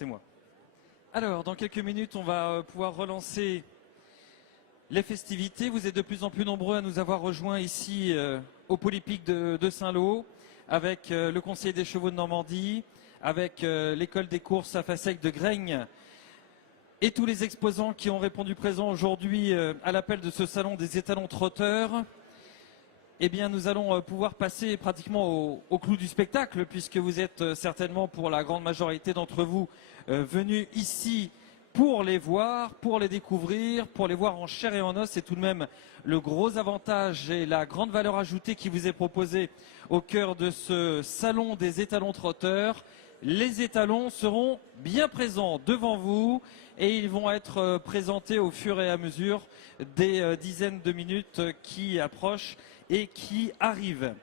c'est moi. Alors, dans quelques minutes, on va pouvoir relancer les festivités. Vous êtes de plus en plus nombreux à nous avoir rejoints ici au Polypic de Saint-Lô, avec le Conseil des chevaux de Normandie, avec l'école des courses à Fassec de Graignes, et tous les exposants qui ont répondu présents aujourd'hui à l'appel de ce salon des étalons trotteurs. Eh bien, nous allons pouvoir passer pratiquement au clou du spectacle, puisque vous êtes certainement, pour la grande majorité d'entre vous, venus ici pour les voir, pour les découvrir, pour les voir en chair et en os. C'est tout de même le gros avantage et la grande valeur ajoutée qui vous est proposée au cœur de ce salon des étalons trotteurs. Les étalons seront bien présents devant vous et ils vont être présentés au fur et à mesure des dizaines de minutes qui approchent et qui arrivent.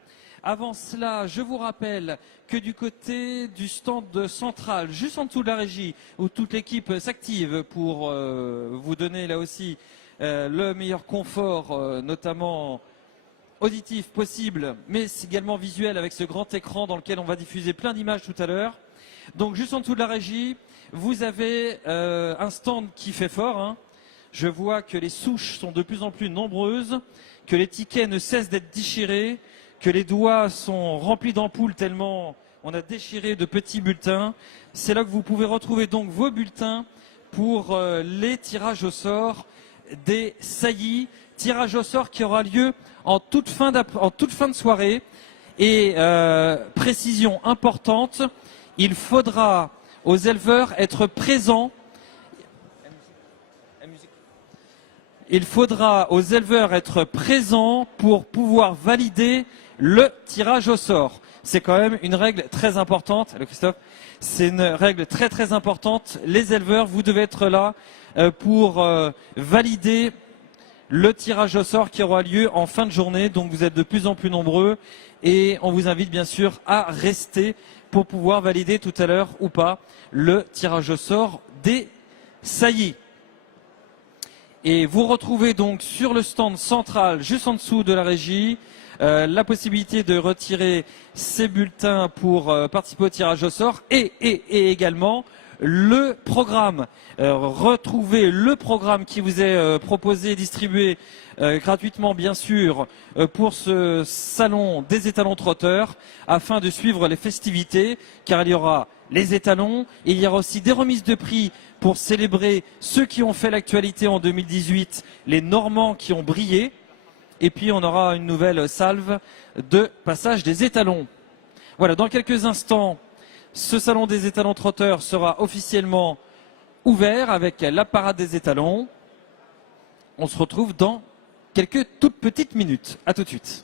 Avant cela, je vous rappelle que du côté du stand central, juste en dessous de la régie, où toute l'équipe s'active pour vous donner là aussi le meilleur confort, notamment auditif possible, mais également visuel avec ce grand écran dans lequel on va diffuser plein d'images tout à l'heure. Donc juste en dessous de la régie, vous avez un stand qui fait fort, hein. Je vois que les souches sont de plus en plus nombreuses, que les tickets ne cessent d'être déchirés, que les doigts sont remplis d'ampoules tellement on a déchiré de petits bulletins. C'est là que vous pouvez retrouver donc vos bulletins pour les tirages au sort des saillies. Tirage au sort qui aura lieu en toute fin de soirée. Et précision importante, il faudra aux éleveurs être présents. Il faudra aux éleveurs être présents pour pouvoir valider le tirage au sort. C'est quand même une règle très importante. Allô Christophe, c'est une règle très très importante. Les éleveurs, vous devez être là pour valider le tirage au sort qui aura lieu en fin de journée. Donc vous êtes de plus en plus nombreux et on vous invite bien sûr à rester pour pouvoir valider tout à l'heure ou pas le tirage au sort des saillies. Et vous retrouvez donc sur le stand central, juste en dessous de la régie, la possibilité de retirer ces bulletins pour participer au tirage au sort et également le programme. Retrouvez le programme qui vous est proposé et distribué gratuitement bien sûr pour ce salon des étalons trotteurs afin de suivre les festivités car il y aura les étalons et il y aura aussi des remises de prix pour célébrer ceux qui ont fait l'actualité en 2018, les Normands qui ont brillé. Et puis on aura une nouvelle salve de passage des étalons. Voilà, dans quelques instants, ce salon des étalons trotteurs sera officiellement ouvert avec la parade des étalons. On se retrouve dans quelques toutes petites minutes. À tout de suite.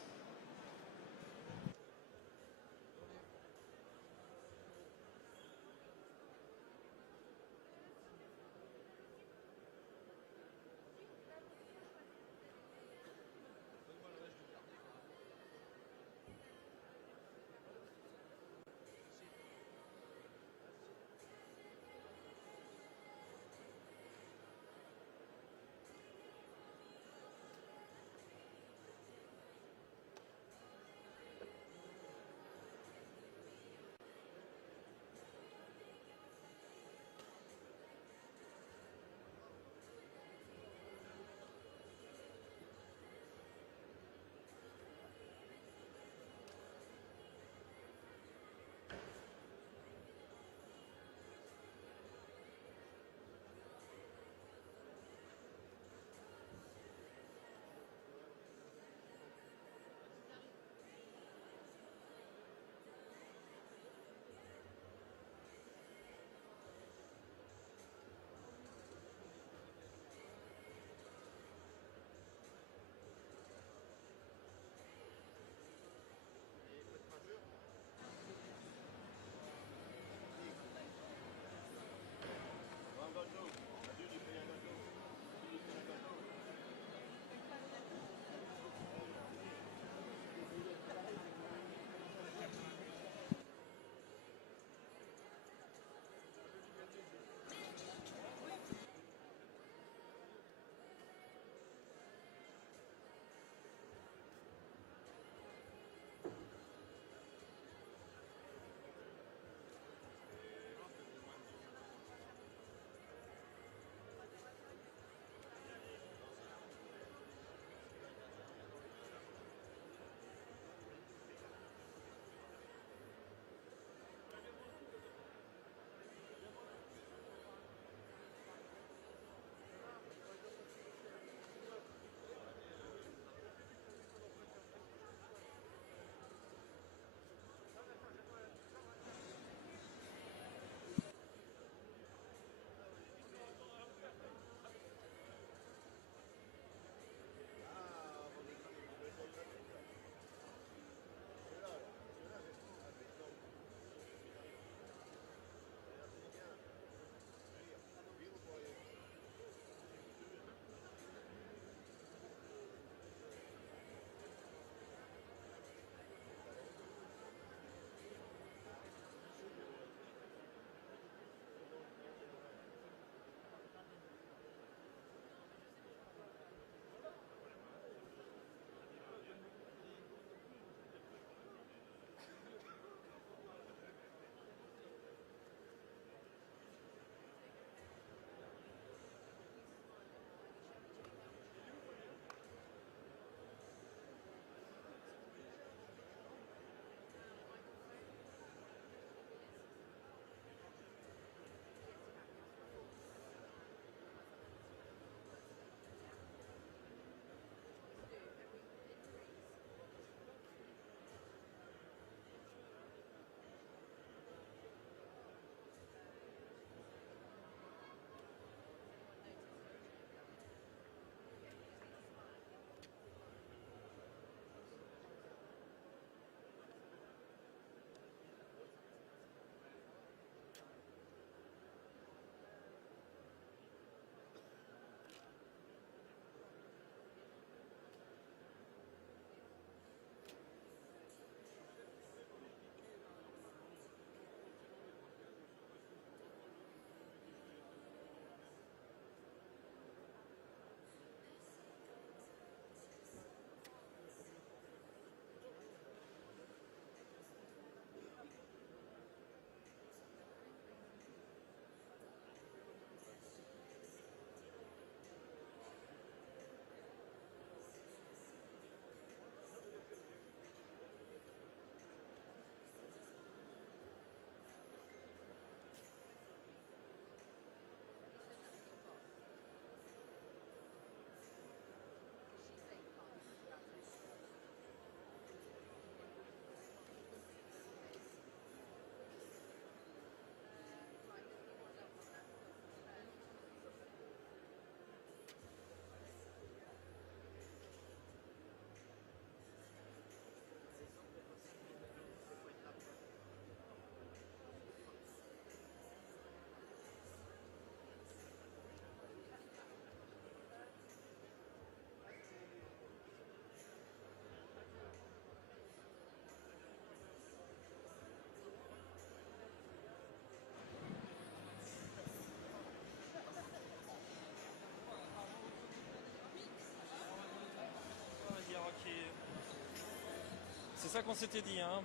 C'est ça qu'on s'était dit. Hein.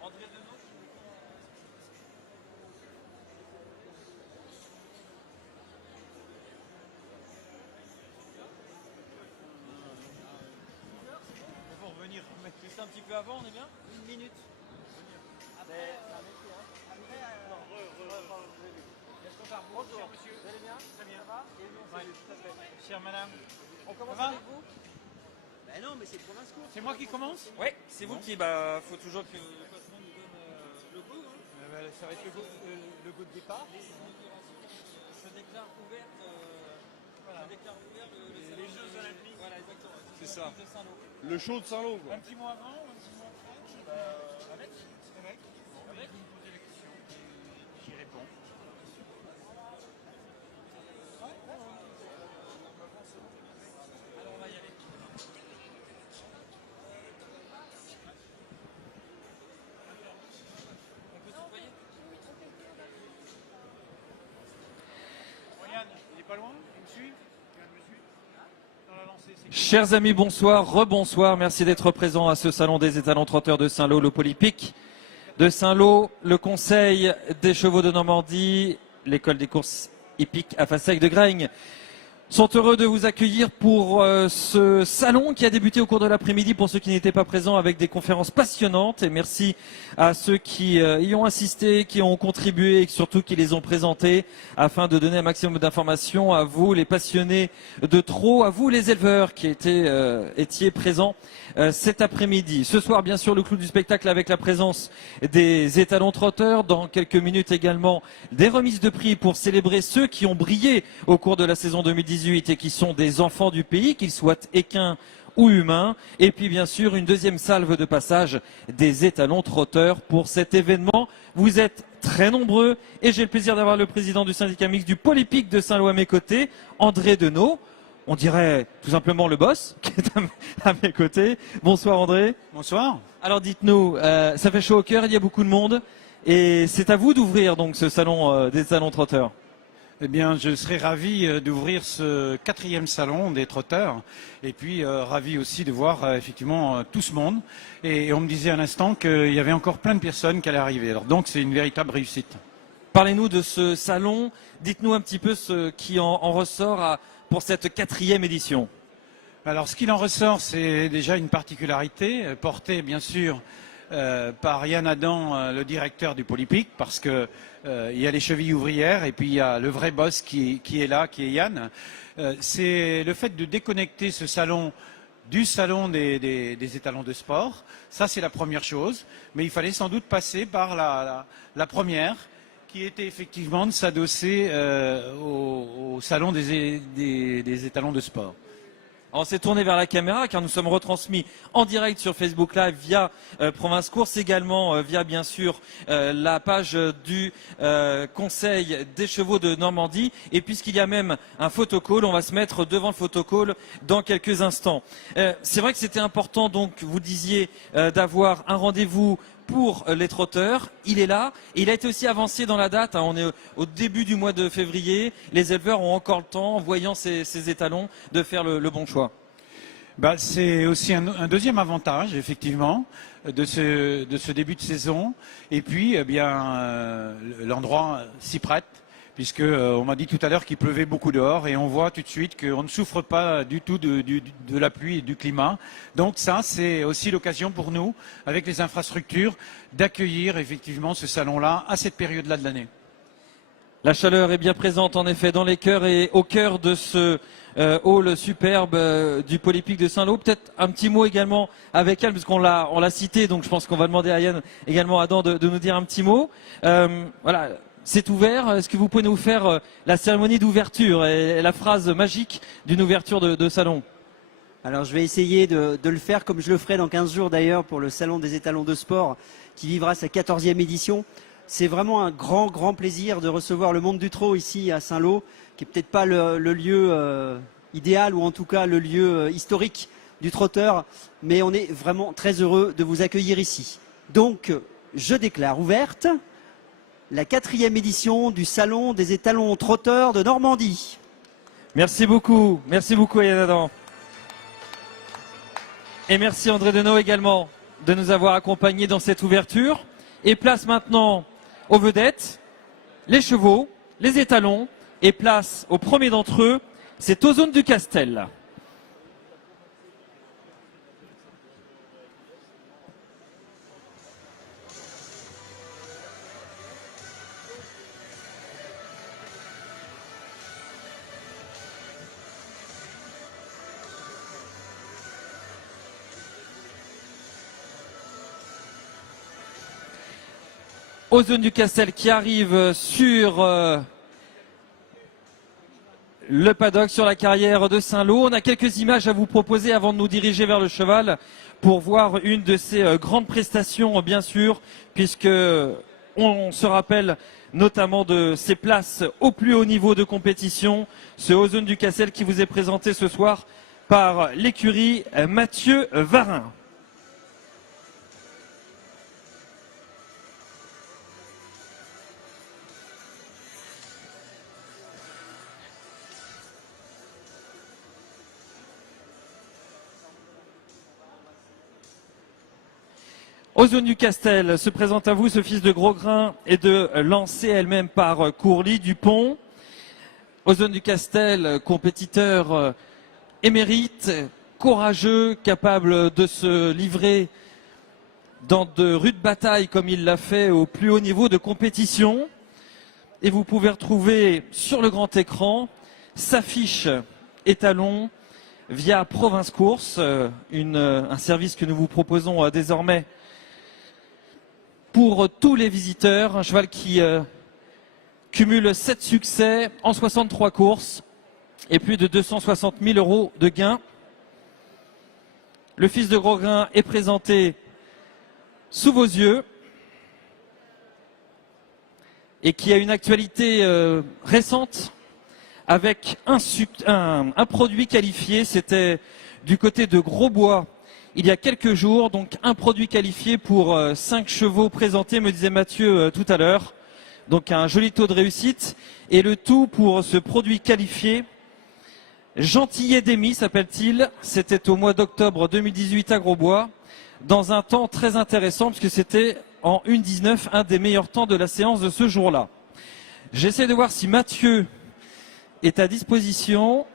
André Denot. Juste un petit peu avant, on est bien? Une minute. Après, bonjour monsieur. Vous allez bien? Très bien. Ça va? Oui, tout à fait. Chère madame. On commence avec vous? Ben non, mais c'est Province Court. C'est moi qui commence? Oui, c'est vous qui. Faut toujours que le patron nous donne le go. Hein. Ça va être le go de départ. Je déclare ouverte. Voilà. Je déclare ouvert les Jeux Olympiques. Voilà, exactement. C'est ça. Le show de Saint-Lô. Un petit mot avant, un petit mot après. Avec. Vous me posez la question et j'y réponds. Alors on va y aller. On peut se tutoyer? Yann, il est pas loin? Il me suit? Chers amis, bonsoir, rebonsoir. Merci d'être présents à ce salon des étalons trotteurs de Saint-Lô, le Polypique de Saint-Lô, le Conseil des chevaux de Normandie, l'école des courses hippiques à Fassec de Graigne sont heureux de vous accueillir pour ce salon qui a débuté au cours de l'après-midi pour ceux qui n'étaient pas présents avec des conférences passionnantes. Et merci à ceux qui y ont assisté, qui ont contribué et surtout qui les ont présentés afin de donner un maximum d'informations à vous, les passionnés de trot, à vous, les éleveurs qui étiez présents cet après-midi. Ce soir, bien sûr, le clou du spectacle avec la présence des étalons trotteurs. Dans quelques minutes également, des remises de prix pour célébrer ceux qui ont brillé au cours de la saison 2018 et qui sont des enfants du pays, qu'ils soient équins ou humains. Et puis, bien sûr, une deuxième salve de passage des étalons trotteurs pour cet événement. Vous êtes très nombreux et j'ai le plaisir d'avoir le président du syndicat mixte du Polypique de Saint-Lô à mes côtés, André Denot. On dirait tout simplement le boss qui est à mes côtés. Bonsoir André. Bonsoir. Alors dites-nous, ça fait chaud au cœur, il y a beaucoup de monde et c'est à vous d'ouvrir donc ce salon des salons trotteurs. Eh bien, je serais ravi d'ouvrir ce 4e salon des trotteurs et puis ravi aussi de voir effectivement tout ce monde. Et on me disait à l'instant qu'il y avait encore plein de personnes qui allaient arriver. Alors donc c'est une véritable réussite. Parlez-nous de ce salon, dites-nous un petit peu ce qui en ressort pour cette 4e édition. Alors ce qu'il en ressort, c'est déjà une particularité, portée bien sûr par Yann Adam, le directeur du Polypique, parce que il y a les chevilles ouvrières et puis il y a le vrai boss qui est là, qui est Yann. C'est le fait de déconnecter ce salon du salon des étalons de sport. Ça, c'est la première chose. Mais il fallait sans doute passer par la première, qui était effectivement de s'adosser au salon des étalons de sport. On s'est tourné vers la caméra car nous sommes retransmis en direct sur Facebook Live via Province Course, également via bien sûr la page du Conseil des chevaux de Normandie. Et puisqu'il y a même un photocall, on va se mettre devant le photocall dans quelques instants. C'est vrai que c'était important, donc vous disiez, d'avoir un rendez-vous pour les trotteurs. Il est là et il a été aussi avancé dans la date. On est au début du mois de février. Les éleveurs ont encore le temps, en voyant ces étalons, de faire le bon choix. C'est aussi un deuxième avantage, effectivement, de ce début de saison. Et puis, l'endroit s'y prête, puisque on m'a dit tout à l'heure qu'il pleuvait beaucoup dehors, et on voit tout de suite qu'on ne souffre pas du tout de la pluie et du climat. Donc ça, c'est aussi l'occasion pour nous, avec les infrastructures, d'accueillir effectivement ce salon-là à cette période-là de l'année. La chaleur est bien présente en effet dans les cœurs et au cœur de ce hall superbe du Polypique de Saint-Lô. Peut-être un petit mot également avec Yann, puisqu'on l'a cité, donc je pense qu'on va demander à Yann également, Adam, de nous dire un petit mot. Voilà, c'est ouvert. Est-ce que vous pouvez nous faire la cérémonie d'ouverture et la phrase magique d'une ouverture de salon? Alors je vais essayer de le faire comme je le ferai dans 15 jours d'ailleurs pour le salon des étalons de sport qui vivra sa 14e édition. C'est vraiment un grand plaisir de recevoir le monde du trot ici à Saint-Lô, qui est peut-être pas le lieu idéal ou en tout cas le lieu historique du trotteur, mais on est vraiment très heureux de vous accueillir ici. Donc je déclare ouverte la 4e édition du salon des étalons trotteurs de Normandie. Merci beaucoup Yann Adam. Et merci André Denot également de nous avoir accompagnés dans cette ouverture. Et place maintenant aux vedettes, les chevaux, les étalons, et place au premier d'entre eux, c'est Ozone du Castel. Ozone du Castel qui arrive sur le paddock, sur la carrière de Saint-Lô. On a quelques images à vous proposer avant de nous diriger vers le cheval pour voir une de ses grandes prestations, bien sûr, puisque on se rappelle notamment de ses places au plus haut niveau de compétition. Ce Ozone du Castel qui vous est présenté ce soir par l'écurie Mathieu Varin. Ozone du Castel se présente à vous, ce fils de Grosgrain et de lancé elle-même par Courlis Dupont. Ozone du Castel, compétiteur émérite, courageux, capable de se livrer dans de rudes batailles comme il l'a fait au plus haut niveau de compétition. Et vous pouvez retrouver sur le grand écran sa fiche étalon via Province Course, un service que nous vous proposons désormais pour tous les visiteurs. Un cheval qui cumule 7 succès en 63 courses et plus de 260 000 € de gains. Le fils de Grosgrain est présenté sous vos yeux et qui a une actualité récente avec un produit qualifié. C'était du côté de Grosbois il y a quelques jours, donc un produit qualifié pour 5 chevaux présentés, me disait Mathieu tout à l'heure. Donc un joli taux de réussite. Et le tout pour ce produit qualifié, Gentillet d'Emy s'appelle-t-il. C'était au mois d'octobre 2018 à Grosbois, dans un temps très intéressant, puisque c'était en 1,19, un des meilleurs temps de la séance de ce jour-là. J'essaie de voir si Mathieu est à disposition.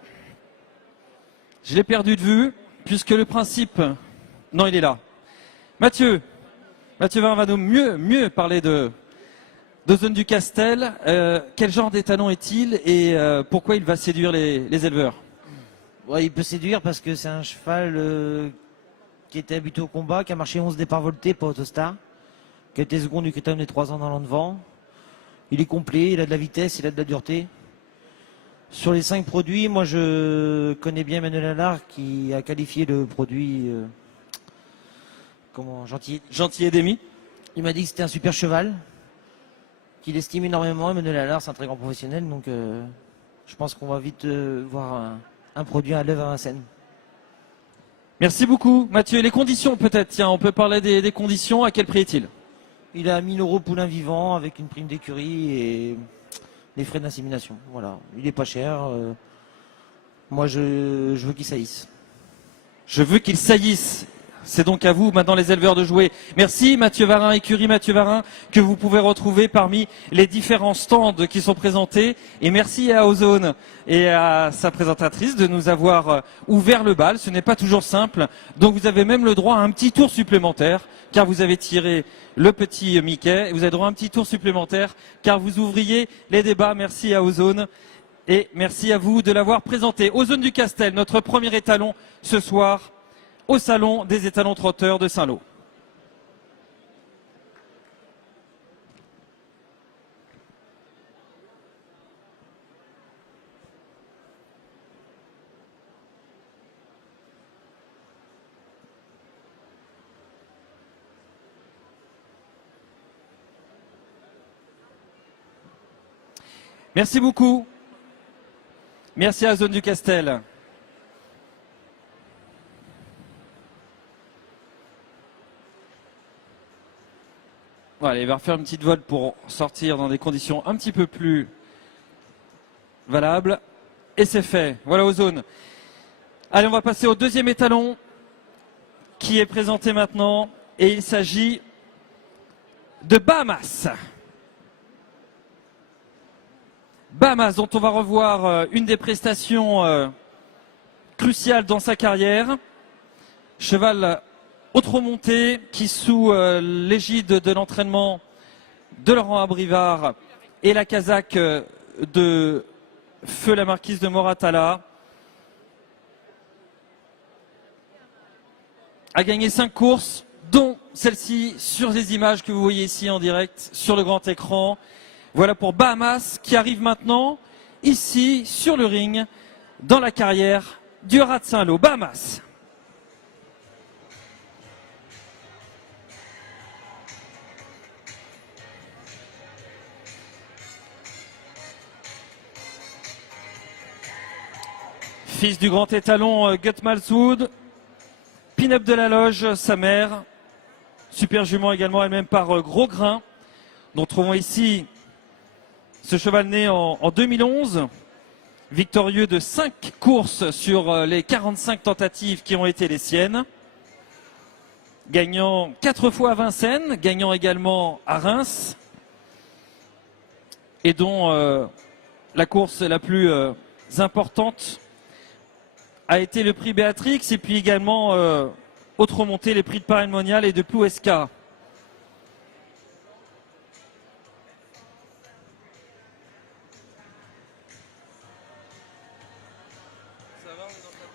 Je l'ai perdu de vue, puisque le principe... Non, il est là. Mathieu Varin va nous mieux parler d'Ozone du Castel. Quel genre d'étalon est-il et pourquoi il va séduire les éleveurs? Ouais, il peut séduire parce que c'est un cheval qui était habitué au combat, qui a marché 11 départs voltés, pas Autostar, qui a été second du critérium des 3 ans dans l'an de vent. Il est complet, il a de la vitesse, il a de la dureté. Sur les 5 produits, moi je connais bien Emmanuel Allard qui a qualifié le produit Gentillet d'Emy. Il m'a dit que c'était un super cheval, qu'il estime énormément. Emmanuel Allard, c'est un très grand professionnel, donc je pense qu'on va vite voir un produit à l'œuvre à Vincennes. Merci beaucoup Mathieu. Et les conditions peut-être, tiens, on peut parler des conditions. À quel prix est-il? Il a 1000 € poulain vivant avec une prime d'écurie et les frais d'insémination. Voilà, il est pas cher. Moi, je veux qu'il saillisse. Je veux qu'il saillisse. C'est donc à vous maintenant les éleveurs de jouer. Merci Mathieu Varin, écurie Mathieu Varin, que vous pouvez retrouver parmi les différents stands qui sont présentés. Et merci à Ozone et à sa présentatrice de nous avoir ouvert le bal. Ce n'est pas toujours simple. Donc vous avez même le droit à un petit tour supplémentaire, car vous avez tiré le petit Mickey. Vous avez droit à un petit tour supplémentaire, car vous ouvriez les débats. Merci à Ozone. Et merci à vous de l'avoir présenté. Ozone du Castel, notre premier étalon ce soir au salon des étalons trotteurs de Saint-Lô. Merci beaucoup. Merci à Ozone du Castel. Voilà, il va refaire une petite volte pour sortir dans des conditions un petit peu plus valables. Et c'est fait. Voilà Ozone. Allez, on va passer au deuxième étalon qui est présenté maintenant et il s'agit de Bahamas. Bahamas dont on va revoir une des prestations cruciales dans sa carrière. Cheval au trot monté qui sous l'égide de l'entraînement de Laurent Abrivard et la casaque de Feu la Marquise de Moratala a gagné 5 courses, dont celle-ci sur les images que vous voyez ici en direct sur le grand écran. Voilà pour Bahamas qui arrive maintenant ici sur le ring dans la carrière du Haras de Saint-Lô. Bahamas. Fils du grand étalon Gutmalswood, pin-up de la loge, sa mère, super jument également elle-même par Gros Grain. Nous trouvons ici ce cheval né en 2011, victorieux de 5 courses sur les 45 tentatives qui ont été les siennes, gagnant 4 fois à Vincennes, gagnant également à Reims, et dont la course la plus importante a été le prix Béatrix et puis également autre montée, les prix de Paris Monial et de Plouesca.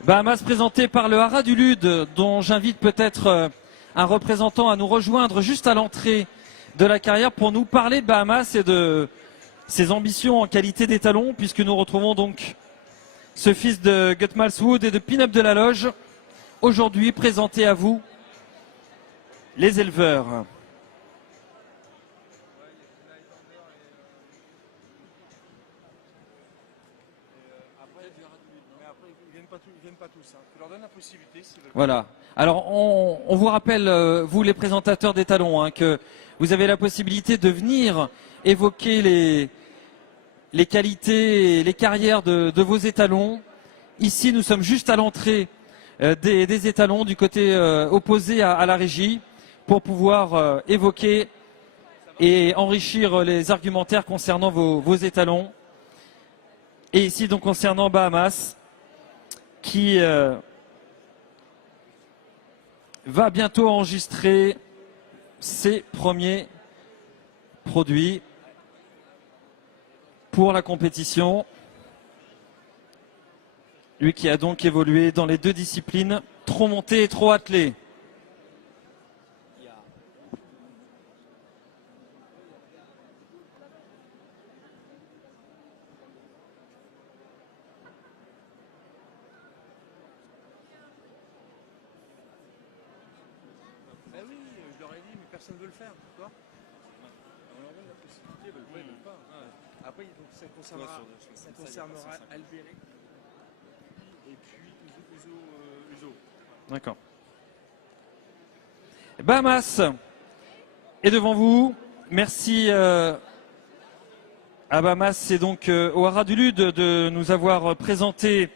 Bahamas présenté par le Haras du Lude, dont j'invite peut-être un représentant à nous rejoindre juste à l'entrée de la carrière pour nous parler de Bahamas et de ses ambitions en qualité d'étalon, puisque nous retrouvons donc ce fils de Gutmalswood et de Pin-Up de la Loge, aujourd'hui présenté à vous, les éleveurs. Voilà. Alors, on vous rappelle, vous les présentateurs d'étalons, que vous avez la possibilité de venir évoquer les qualités et les carrières de vos étalons. Ici, nous sommes juste à l'entrée des étalons du côté opposé à la régie pour pouvoir évoquer et enrichir les argumentaires concernant vos étalons. Et ici, donc, concernant Bahamas, qui va bientôt enregistrer ses premiers produits pour la compétition. Lui qui a donc évolué dans les deux disciplines, trop monté et trop attelé. Ben oui, je leur ai dit, mais personne ne veut le faire, tu vois. On leur donne la possibilité, ils veulent pas. Après, donc, ça concernera Albéric et puis Uzo. D'accord. Bahamas est devant vous. Merci à Bahamas et donc au Haras du Lude de nous avoir présenté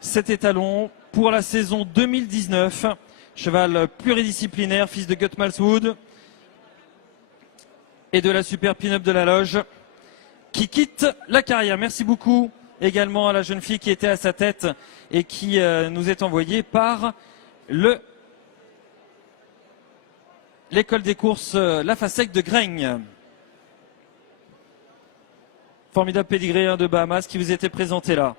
cet étalon pour la saison 2019. Cheval pluridisciplinaire, fils de Gutmalswood et de la super pin-up de la loge qui quitte la carrière. Merci beaucoup également à la jeune fille qui était à sa tête et qui nous est envoyée par l'école des courses La Facec de Graigne. Formidable pédigré de Bahamas qui vous était présenté là.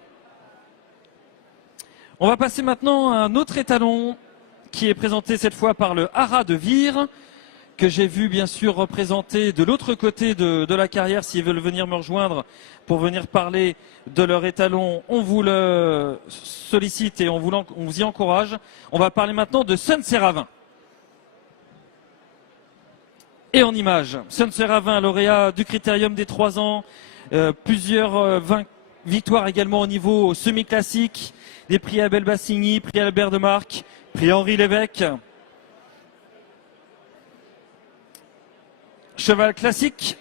On va passer maintenant à un autre étalon qui est présenté cette fois par le Haras de Vire, que j'ai vu bien sûr représenter de l'autre côté de la carrière. S'ils veulent venir me rejoindre pour venir parler de leur étalon, on vous le sollicite et on vous y encourage. On va parler maintenant de Sun Séravin. Et en image, Sun Séravin, lauréat du critérium des 3 ans, plusieurs victoires également au niveau semi-classique, des prix Abel Bassigny, prix Albert de Marque, prix Henri Lévesque. Cheval classique.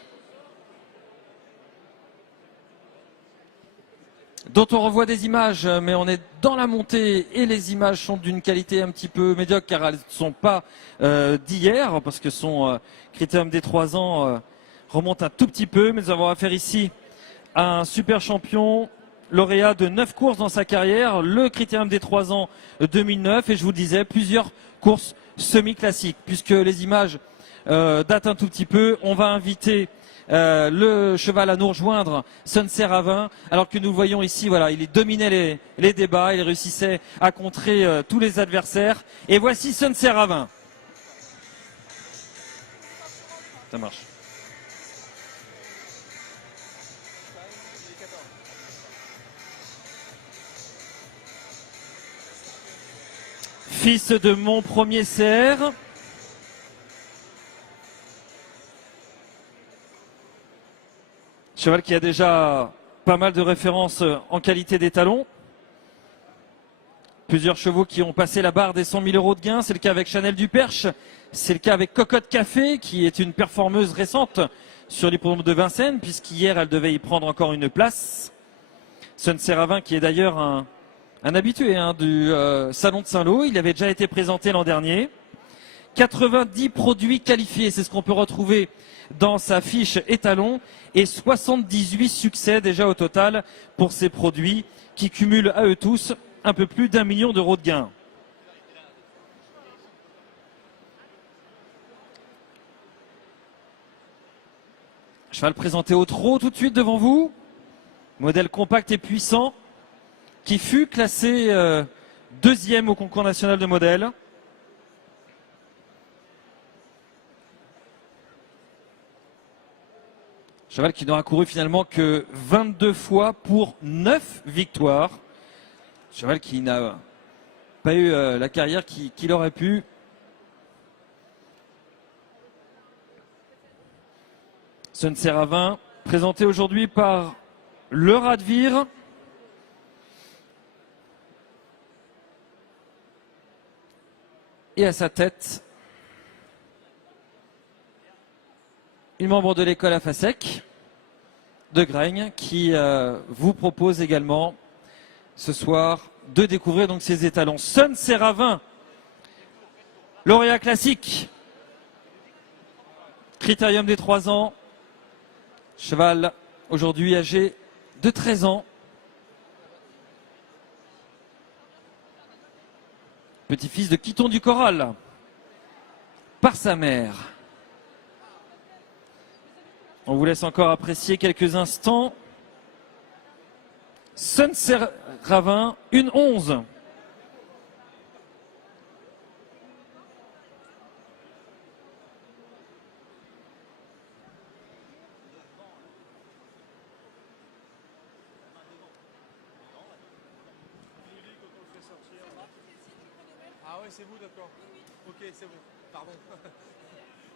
dont on revoit des images, mais on est dans la montée et les images sont d'une qualité un petit peu médiocre car elles ne sont pas d'hier, parce que son critérium des 3 ans remonte un tout petit peu, mais nous avons affaire ici à un super champion, lauréat de 9 courses dans sa carrière, le critérium des 3 ans 2009, et je vous le disais, plusieurs courses semi-classiques, puisque les images datent un tout petit peu. On va inviter le cheval à nous rejoindre, Sunset Ravin, alors que nous le voyons ici, voilà, il dominait les débats, il réussissait à contrer tous les adversaires. Et voici Sunset Ravin. Ça marche. Fils de mon premier CR. Cheval qui a déjà pas mal de références en qualité d'étalon. Plusieurs chevaux qui ont passé la barre des 100 000 € de gains. C'est le cas avec Chanel du Perche. C'est le cas avec Cocotte Café, qui est une performeuse récente sur l'hippodrome de Vincennes, puisqu'hier, elle devait y prendre encore une place. Sunset Ravin, qui est d'ailleurs un habitué du Salon de Saint-Lô. Il avait déjà été présenté l'an dernier. 90 produits qualifiés, c'est ce qu'on peut retrouver dans sa fiche étalon, et 78 succès déjà au total pour ces produits qui cumulent à eux tous un peu plus d'1 million d'euros de gains. Cheval présenté au trot tout de suite devant vous. Modèle compact et puissant qui fut classé deuxième au concours national de modèles. Cheval qui n'aura couru finalement que 22 fois pour 9 victoires. Cheval qui n'a pas eu la carrière qu'il aurait pu. Sunset Ravin, présenté aujourd'hui par le Radvir. Et à sa tête, une membre de l'école à Fasec de Graigne qui vous propose également ce soir de découvrir donc ces étalons. Sunset Ravin, lauréat classique, critérium des 3 ans, cheval aujourd'hui âgé de 13 ans. Petit-fils de Quiton du Corral par sa mère. On vous laisse encore apprécier quelques instants. Sunset Ravin, une 11. Ah ouais, c'est vous, d'accord. Ok, c'est bon. Pardon.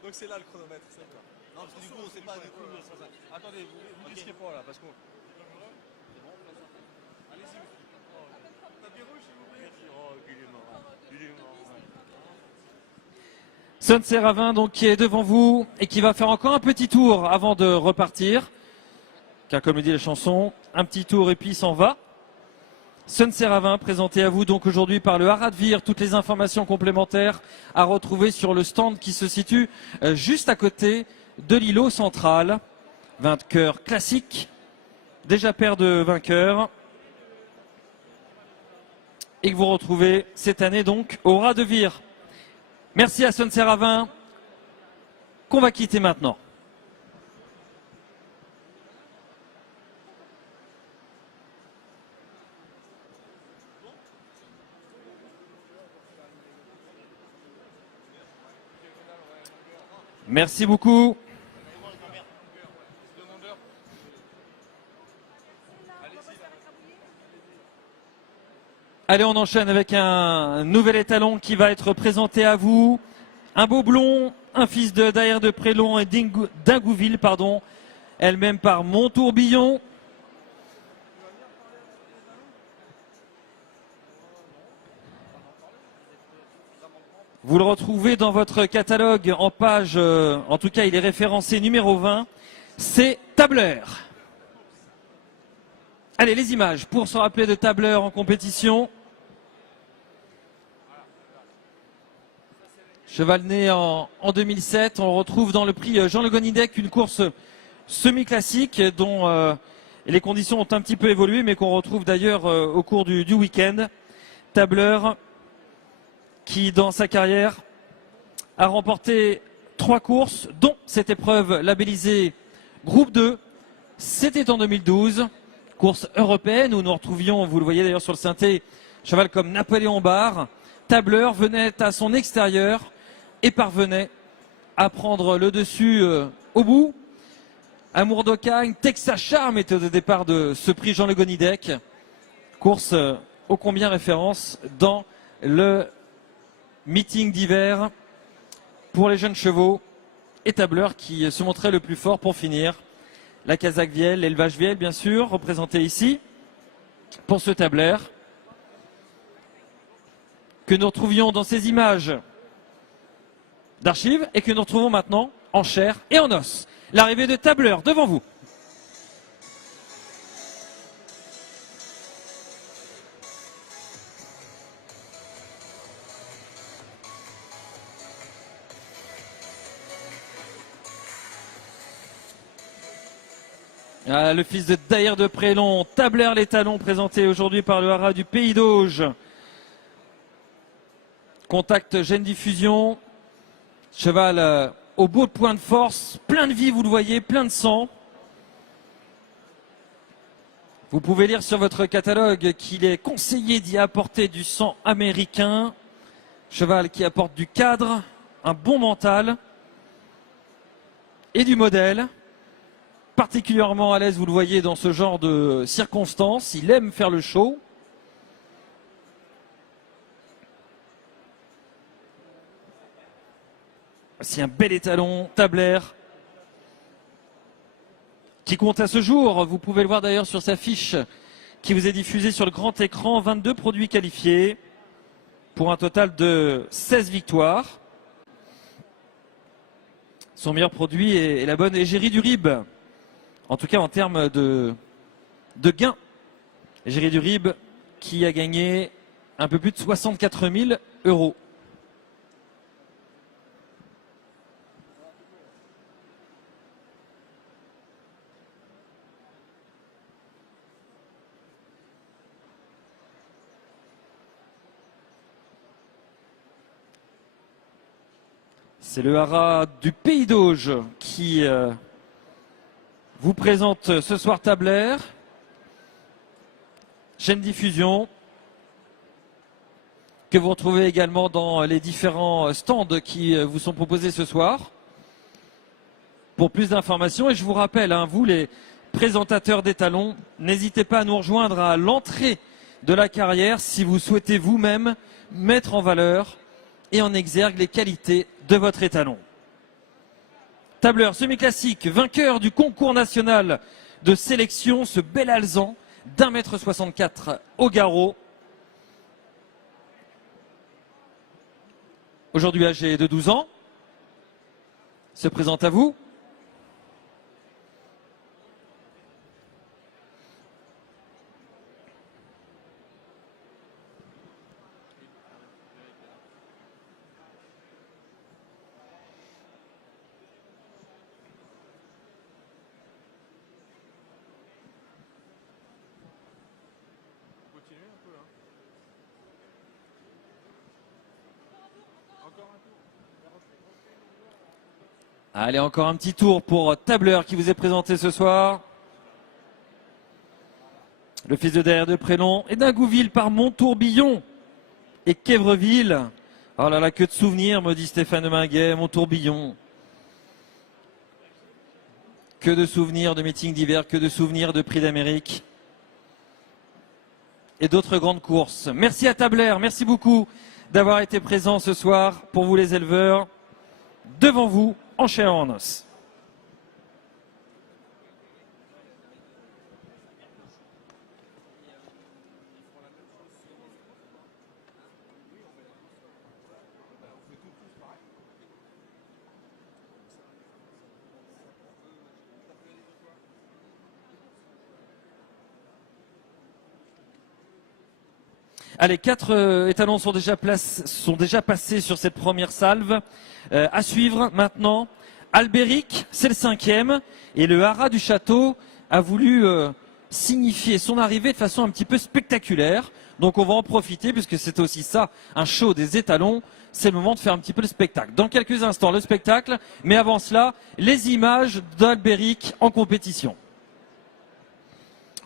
Donc c'est là le chronomètre, c'est bon. Non, parce que du coup, on sait pas du coup. Attendez, vous risquez pas là, parce qu'on... Allez-y. Tapis rouge, s'il vous plaît. Oh, il est mort. Il est mort. Sunset Ravin donc qui est devant vous et qui va faire encore un petit tour avant de repartir. Car comme le dit la chanson, un petit tour et puis il s'en va. Sunset Ravin présenté à vous donc aujourd'hui par le Haradvir. Toutes les informations complémentaires à retrouver sur le stand qui se situe juste à côté de l'îlot central. Vainqueur classique, déjà paire de vainqueurs. Et que vous retrouvez cette année donc au Haradvir. Merci à Sunset Ravin qu'on va quitter maintenant. Merci beaucoup. Allez, on enchaîne avec un nouvel étalon qui va être présenté à vous. Un beau blond, un fils de Daher de Prélon et d'Ingouville, pardon. Elle-même par Montourbillon. Vous le retrouvez dans votre catalogue en page, en tout cas il est référencé numéro 20, c'est Tabler. Allez, les images pour se rappeler de tableurs en compétition. Cheval né en 2007. On retrouve dans le prix Jean Le Gonidec une course semi-classique dont les conditions ont un petit peu évolué, mais qu'on retrouve d'ailleurs au cours du week-end. Tableur qui, dans sa carrière, a remporté 3 courses, dont cette épreuve labellisée Groupe 2. C'était en 2012, course européenne où nous retrouvions, vous le voyez d'ailleurs sur le synthé, cheval comme Napoléon Barre. Tableur venait à son extérieur et parvenait à prendre le dessus au bout. Amour d'Ocagne, Texas Charm était au départ de ce prix Jean Le Gonidec. Course ô combien référence dans le meeting d'hiver pour les jeunes chevaux. Et Tableur qui se montrait le plus fort pour finir. La Casaque Vielle, l'élevage Vielle bien sûr, représenté ici pour ce tableur que nous retrouvions dans ces images d'archives et que nous retrouvons maintenant en chair et en os. L'arrivée de Tableur devant vous. Ah, le fils de Daïr de Prélon, Tableur les talons, présenté aujourd'hui par le haras du Pays d'Auge. Contact gène diffusion. Cheval au beau point de force, plein de vie, vous le voyez, plein de sang. Vous pouvez lire sur votre catalogue qu'il est conseillé d'y apporter du sang américain. Cheval qui apporte du cadre, un bon mental et du modèle. Particulièrement à l'aise, vous le voyez, dans ce genre de circonstances. Il aime faire le show. C'est un bel étalon, Tableur, qui compte à ce jour. Vous pouvez le voir d'ailleurs sur sa fiche qui vous est diffusée sur le grand écran. 22 produits qualifiés pour un total de 16 victoires. Son meilleur produit est la bonne égérie du Rib. En tout cas en termes de gains. Égérie du Rib qui a gagné un peu plus de 64 000 €. C'est le haras du Pays d'Auge qui vous présente ce soir Tableur. Chaîne diffusion que vous retrouvez également dans les différents stands qui vous sont proposés ce soir. Pour plus d'informations, et je vous rappelle, vous les présentateurs d'étalons, n'hésitez pas à nous rejoindre à l'entrée de la carrière si vous souhaitez vous-même mettre en valeur et en exergue les qualités de votre étalon. Tableur semi-classique, vainqueur du concours national de sélection, ce bel alezan d'1,64 m au garrot. Aujourd'hui âgé de 12 ans, se présente à vous. Allez, encore un petit tour pour Tableur qui vous est présenté ce soir. Le fils de Daïr de Prélon et d'Ingouville par Monttourbillon et Quévreville. Oh là là, que de souvenirs, me dit Stéphane Minguet, Monttourbillon. Que de souvenirs de meetings d'hiver, que de souvenirs de prix d'Amérique. Et d'autres grandes courses. Merci à Tableur, merci beaucoup d'avoir été présent ce soir pour vous les éleveurs. Devant vous, en chair et en os. Allez, 4 étalons sont déjà passés sur cette première salve. À suivre maintenant, Albéric, c'est le 5e. Et le haras du château a voulu signifier son arrivée de façon un petit peu spectaculaire. Donc on va en profiter puisque c'est aussi ça, un show des étalons. C'est le moment de faire un petit peu le spectacle. Dans quelques instants, le spectacle. Mais avant cela, les images d'Albéric en compétition.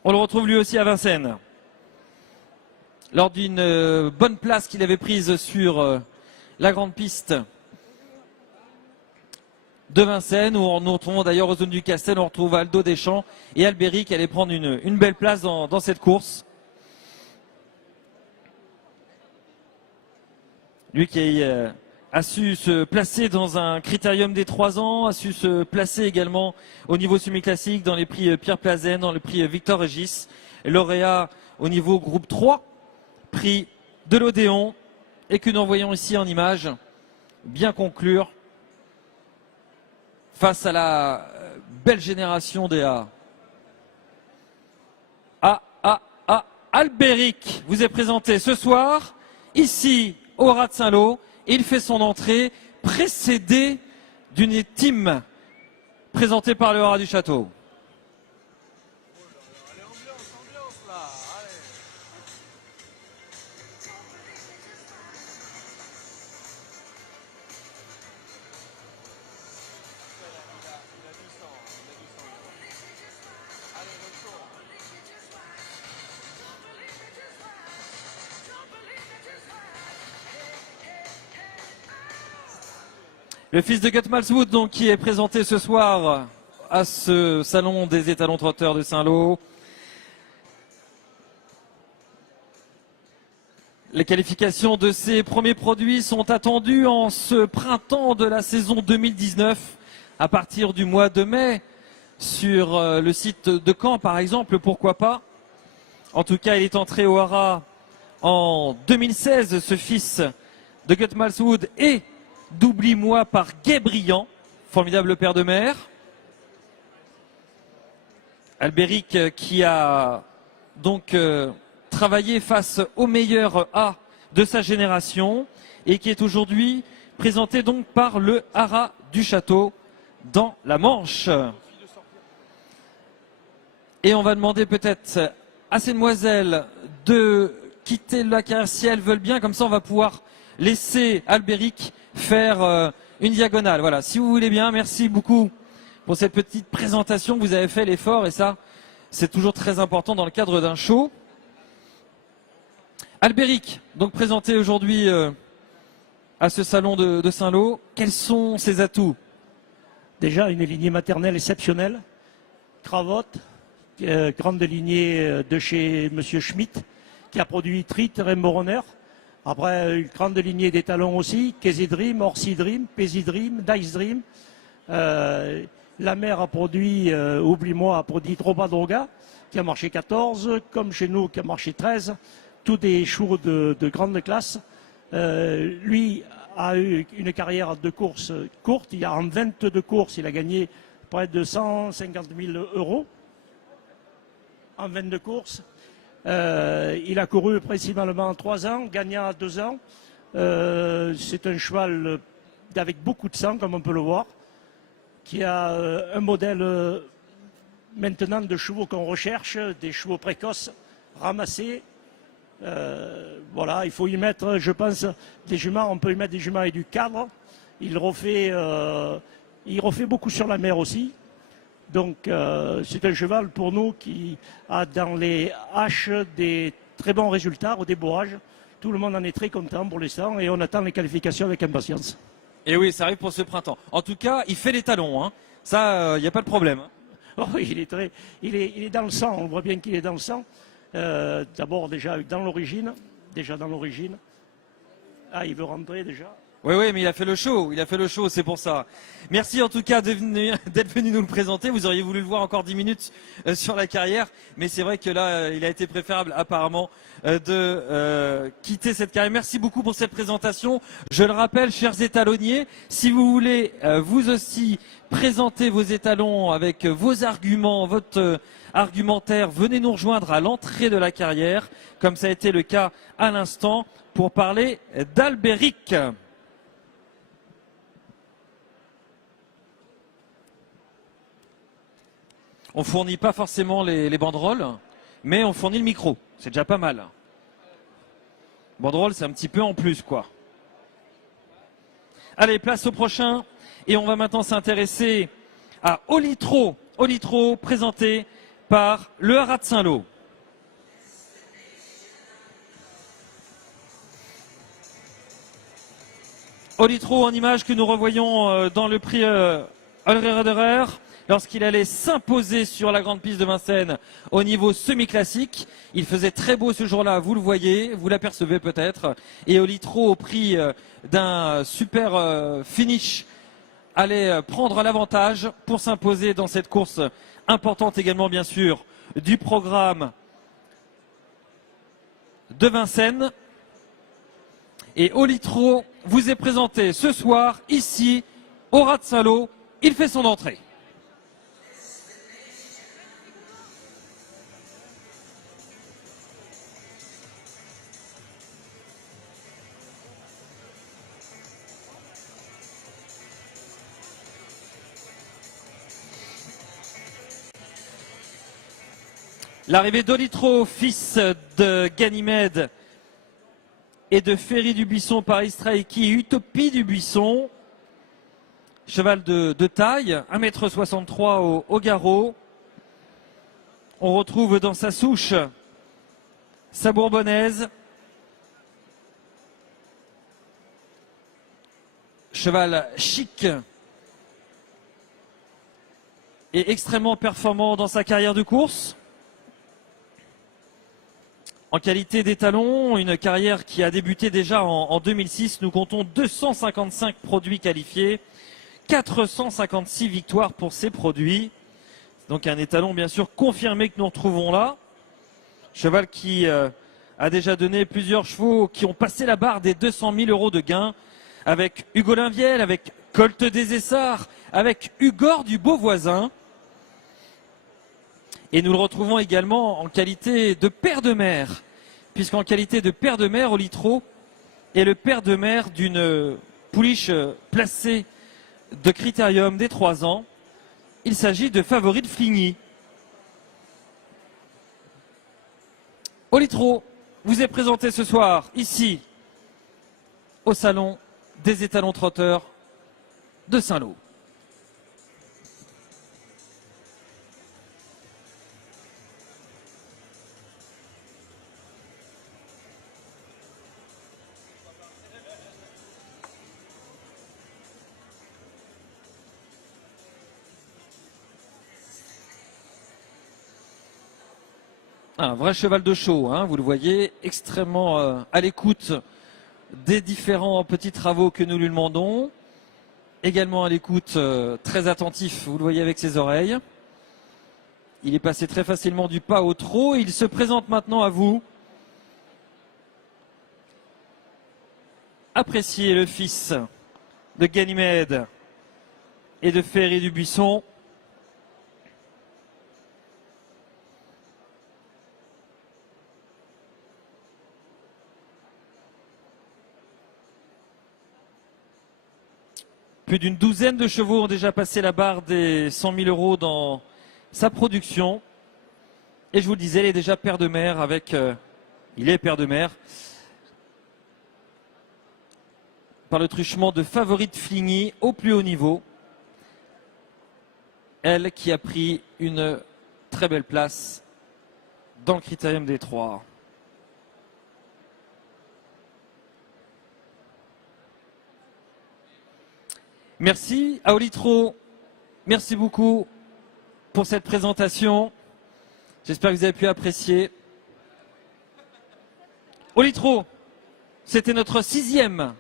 On le retrouve lui aussi à Vincennes. Lors d'une bonne place qu'il avait prise sur la grande piste de Vincennes, où nous retrouvons d'ailleurs aux zones du Castel, on retrouve Aldo Deschamps et Albéric qui allaient prendre une belle place dans cette course. Lui qui a su se placer dans un critérium des 3 ans, a su se placer également au niveau semi-classique dans les prix Pierre Plazen, dans le prix Victor Régis, lauréat au niveau groupe 3, prix de l'Odéon, et que nous voyons ici en image bien conclure face à la belle génération des Albéric vous est présenté ce soir, ici au Haras de Saint-Lô. Il fait son entrée précédé d'une team présentée par le Haras du Château. Le fils de Gutmalswood, donc, qui est présenté ce soir à ce salon des étalons trotteurs de Saint-Lô. Les qualifications de ces premiers produits sont attendues en ce printemps de la saison 2019, à partir du mois de mai, sur le site de Caen par exemple, pourquoi pas. En tout cas, il est entré au Haras en 2016, ce fils de Gutmalswood, et d'Oublie-moi par Gai Briand, formidable père de mère. Albéric qui a donc travaillé face au meilleur A de sa génération et qui est aujourd'hui présenté donc par le Haras du Château dans la Manche. Et on va demander peut-être à ces demoiselles de quitter la carrière si elles veulent bien, comme ça on va pouvoir laisser Albéric faire une diagonale. Voilà, si vous voulez bien, merci beaucoup pour cette petite présentation. Vous avez fait l'effort et ça, c'est toujours très important dans le cadre d'un show. Albéric, donc présenté aujourd'hui à ce salon de Saint-Lô, quels sont ses atouts? Déjà une lignée maternelle exceptionnelle, Cravotte, grande lignée de chez Monsieur Schmitt, qui a produit Trit, Rainbow Runner. Après, une grande lignée d'étalons aussi, Casey Dream, Orsi Dream, Pesi Dream, Dice Dream. La mère a produit, Oublie-moi, a produit Droba Droga, qui a marché 14, comme chez nous, qui a marché 13. Tous des chevaux de grande classe. Lui a eu une carrière de course courte. En 22 courses, il a gagné près de 150 000 euros. En 22 courses. Il a couru principalement 3 ans, gagnant à 2 ans. C'est un cheval avec beaucoup de sang, comme on peut le voir, qui a un modèle maintenant de chevaux qu'on recherche, des chevaux précoces, ramassés. Voilà, il faut y mettre, je pense, des juments. On peut y mettre des juments et du cadre. Il refait beaucoup sur la mer aussi. Donc c'est un cheval pour nous qui a dans les haches des très bons résultats au débourrage. Tout le monde en est très content pour l'instant et on attend les qualifications avec impatience. Et oui, ça arrive pour ce printemps. En tout cas, il fait les talons, hein. Ça, il n'y a pas de problème. Oh, il est dans le sang, on voit bien qu'il est dans le sang. D'abord déjà dans l'origine. Ah, il veut rentrer déjà. Oui, oui, mais il a fait le show, c'est pour ça. Merci en tout cas d'être venu nous le présenter. Vous auriez voulu le voir encore 10 minutes sur la carrière, mais c'est vrai que là, il a été préférable apparemment de quitter cette carrière. Merci beaucoup pour cette présentation. Je le rappelle, chers étalonniers, si vous voulez vous aussi présenter vos étalons avec vos arguments, votre argumentaire, venez nous rejoindre à l'entrée de la carrière, comme ça a été le cas à l'instant, pour parler d'Albéric. On fournit pas forcément les banderoles, mais on fournit le micro. C'est déjà pas mal. Banderole, c'est un petit peu en plus, quoi. Allez, place au prochain. Et on va maintenant s'intéresser à Olitro. Olitro, présenté par le Haras de Saint-Lô. Olitro en image que nous revoyons dans le prix Allreder lorsqu'il allait s'imposer sur la grande piste de Vincennes au niveau semi-classique. Il faisait très beau ce jour-là, vous le voyez, vous l'apercevez peut-être. Et Olitro, au prix d'un super finish, allait prendre l'avantage pour s'imposer dans cette course importante également, bien sûr, du programme de Vincennes. Et Olitro vous est présenté ce soir, ici, au Haras de Saint-Lô. Il fait son entrée. L'arrivée d'Olitro, fils de Ganymède et de Ferry du Buisson par Istraïki, Utopie du Buisson. Cheval de taille, 1,63 m au garrot. On retrouve dans sa souche sa bourbonnaise. Cheval chic et extrêmement performant dans sa carrière de course. En qualité d'étalon, une carrière qui a débuté déjà en 2006. Nous comptons 255 produits qualifiés, 456 victoires pour ces produits. Donc un étalon bien sûr confirmé que nous retrouvons là. Cheval qui a déjà donné plusieurs chevaux qui ont passé la barre des 200 000 € de gains avec Hugo Linviel, avec Colt des Essarts, avec Hugor du Beauvoisin. Et nous le retrouvons également en qualité de père de mère, puisqu'en qualité de père de mère, Olitro est le père de mère d'une pouliche placée de Critérium des 3 ans. Il s'agit de Favori de Fligny. Olitro vous est présenté ce soir, ici, au salon des étalons trotteurs de Saint-Lô. Un vrai cheval de show, hein, vous le voyez, extrêmement à l'écoute des différents petits travaux que nous lui demandons. Également à l'écoute, très attentif, vous le voyez avec ses oreilles. Il est passé très facilement du pas au trot. Il se présente maintenant à vous. Appréciez le fils de Ganymède et de Ferry du Buisson. Plus d'une douzaine de chevaux ont déjà passé la barre des 100 000 € dans sa production. Et je vous le disais, il est déjà père de mère avec... il est père de mère. Par le truchement de Favori de Fligny au plus haut niveau. Elle qui a pris une très belle place dans le Critérium des 3. Merci à Olitro, merci beaucoup pour cette présentation. J'espère que vous avez pu apprécier. Olitro, c'était notre 6e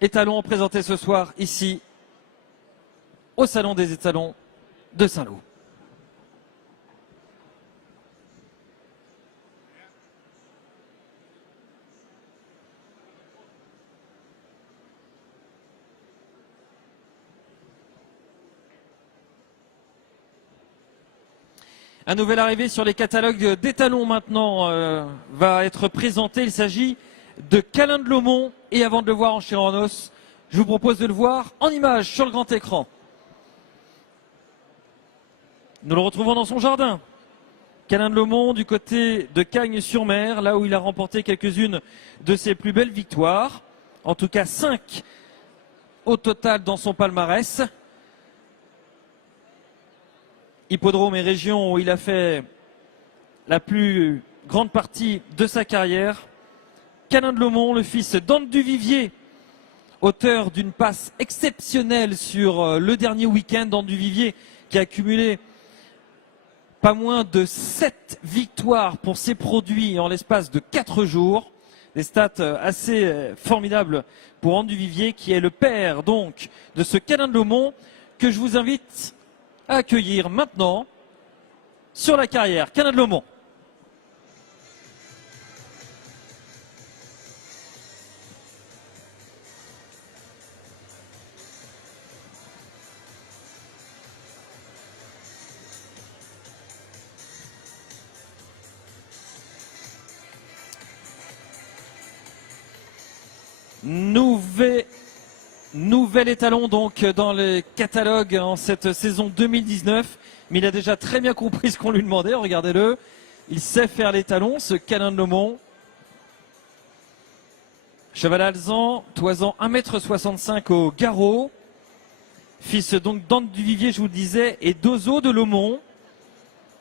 étalons présentés ce soir ici au Salon des étalons de Saint-Lô. Un nouvel arrivé sur les catalogues d'étalons maintenant va être présenté. Il s'agit de Câlin de Lomont. Et avant de le voir en chair et en os, je vous propose de le voir en image sur le grand écran. Nous le retrouvons dans son jardin. Câlin de Lomont du côté de Cagnes-sur-Mer, là où il a remporté quelques-unes de ses plus belles victoires. En tout cas 5 au total dans son palmarès. Hippodrome et région où il a fait la plus grande partie de sa carrière. Câlin de Lomont, le fils d'Anne Duvivier, auteur d'une passe exceptionnelle sur le dernier week-end. Anne Duvivier qui a accumulé pas moins de 7 victoires pour ses produits en l'espace de 4 jours. Des stats assez formidables pour Anne Duvivier qui est le père donc de ce Câlin de Lomont que je vous invite à accueillir maintenant sur la carrière. Câlin de Lomont. Nouvel étalon donc dans les catalogues en cette saison 2019, mais il a déjà très bien compris ce qu'on lui demandait, regardez-le, il sait faire l'étalon, ce Câlin de Lomont. Cheval alezan, toisant 1,65 m au garrot, fils donc d'Anne Duvivier, je vous le disais, et d'Ozo de Lomont.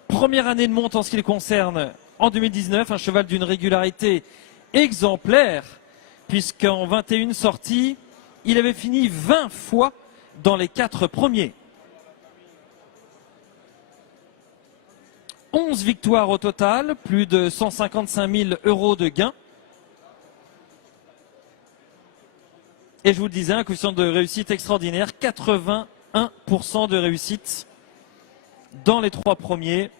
Première année de monte en ce qui le concerne en 2019, un cheval d'une régularité exemplaire, puisqu'en 21 sorties, il avait fini 20 fois dans les 4 premiers. 11 victoires au total, plus de 155 000 € de gains. Et je vous le disais, un coefficient de réussite extraordinaire, 81% de réussite dans les 3 premiers.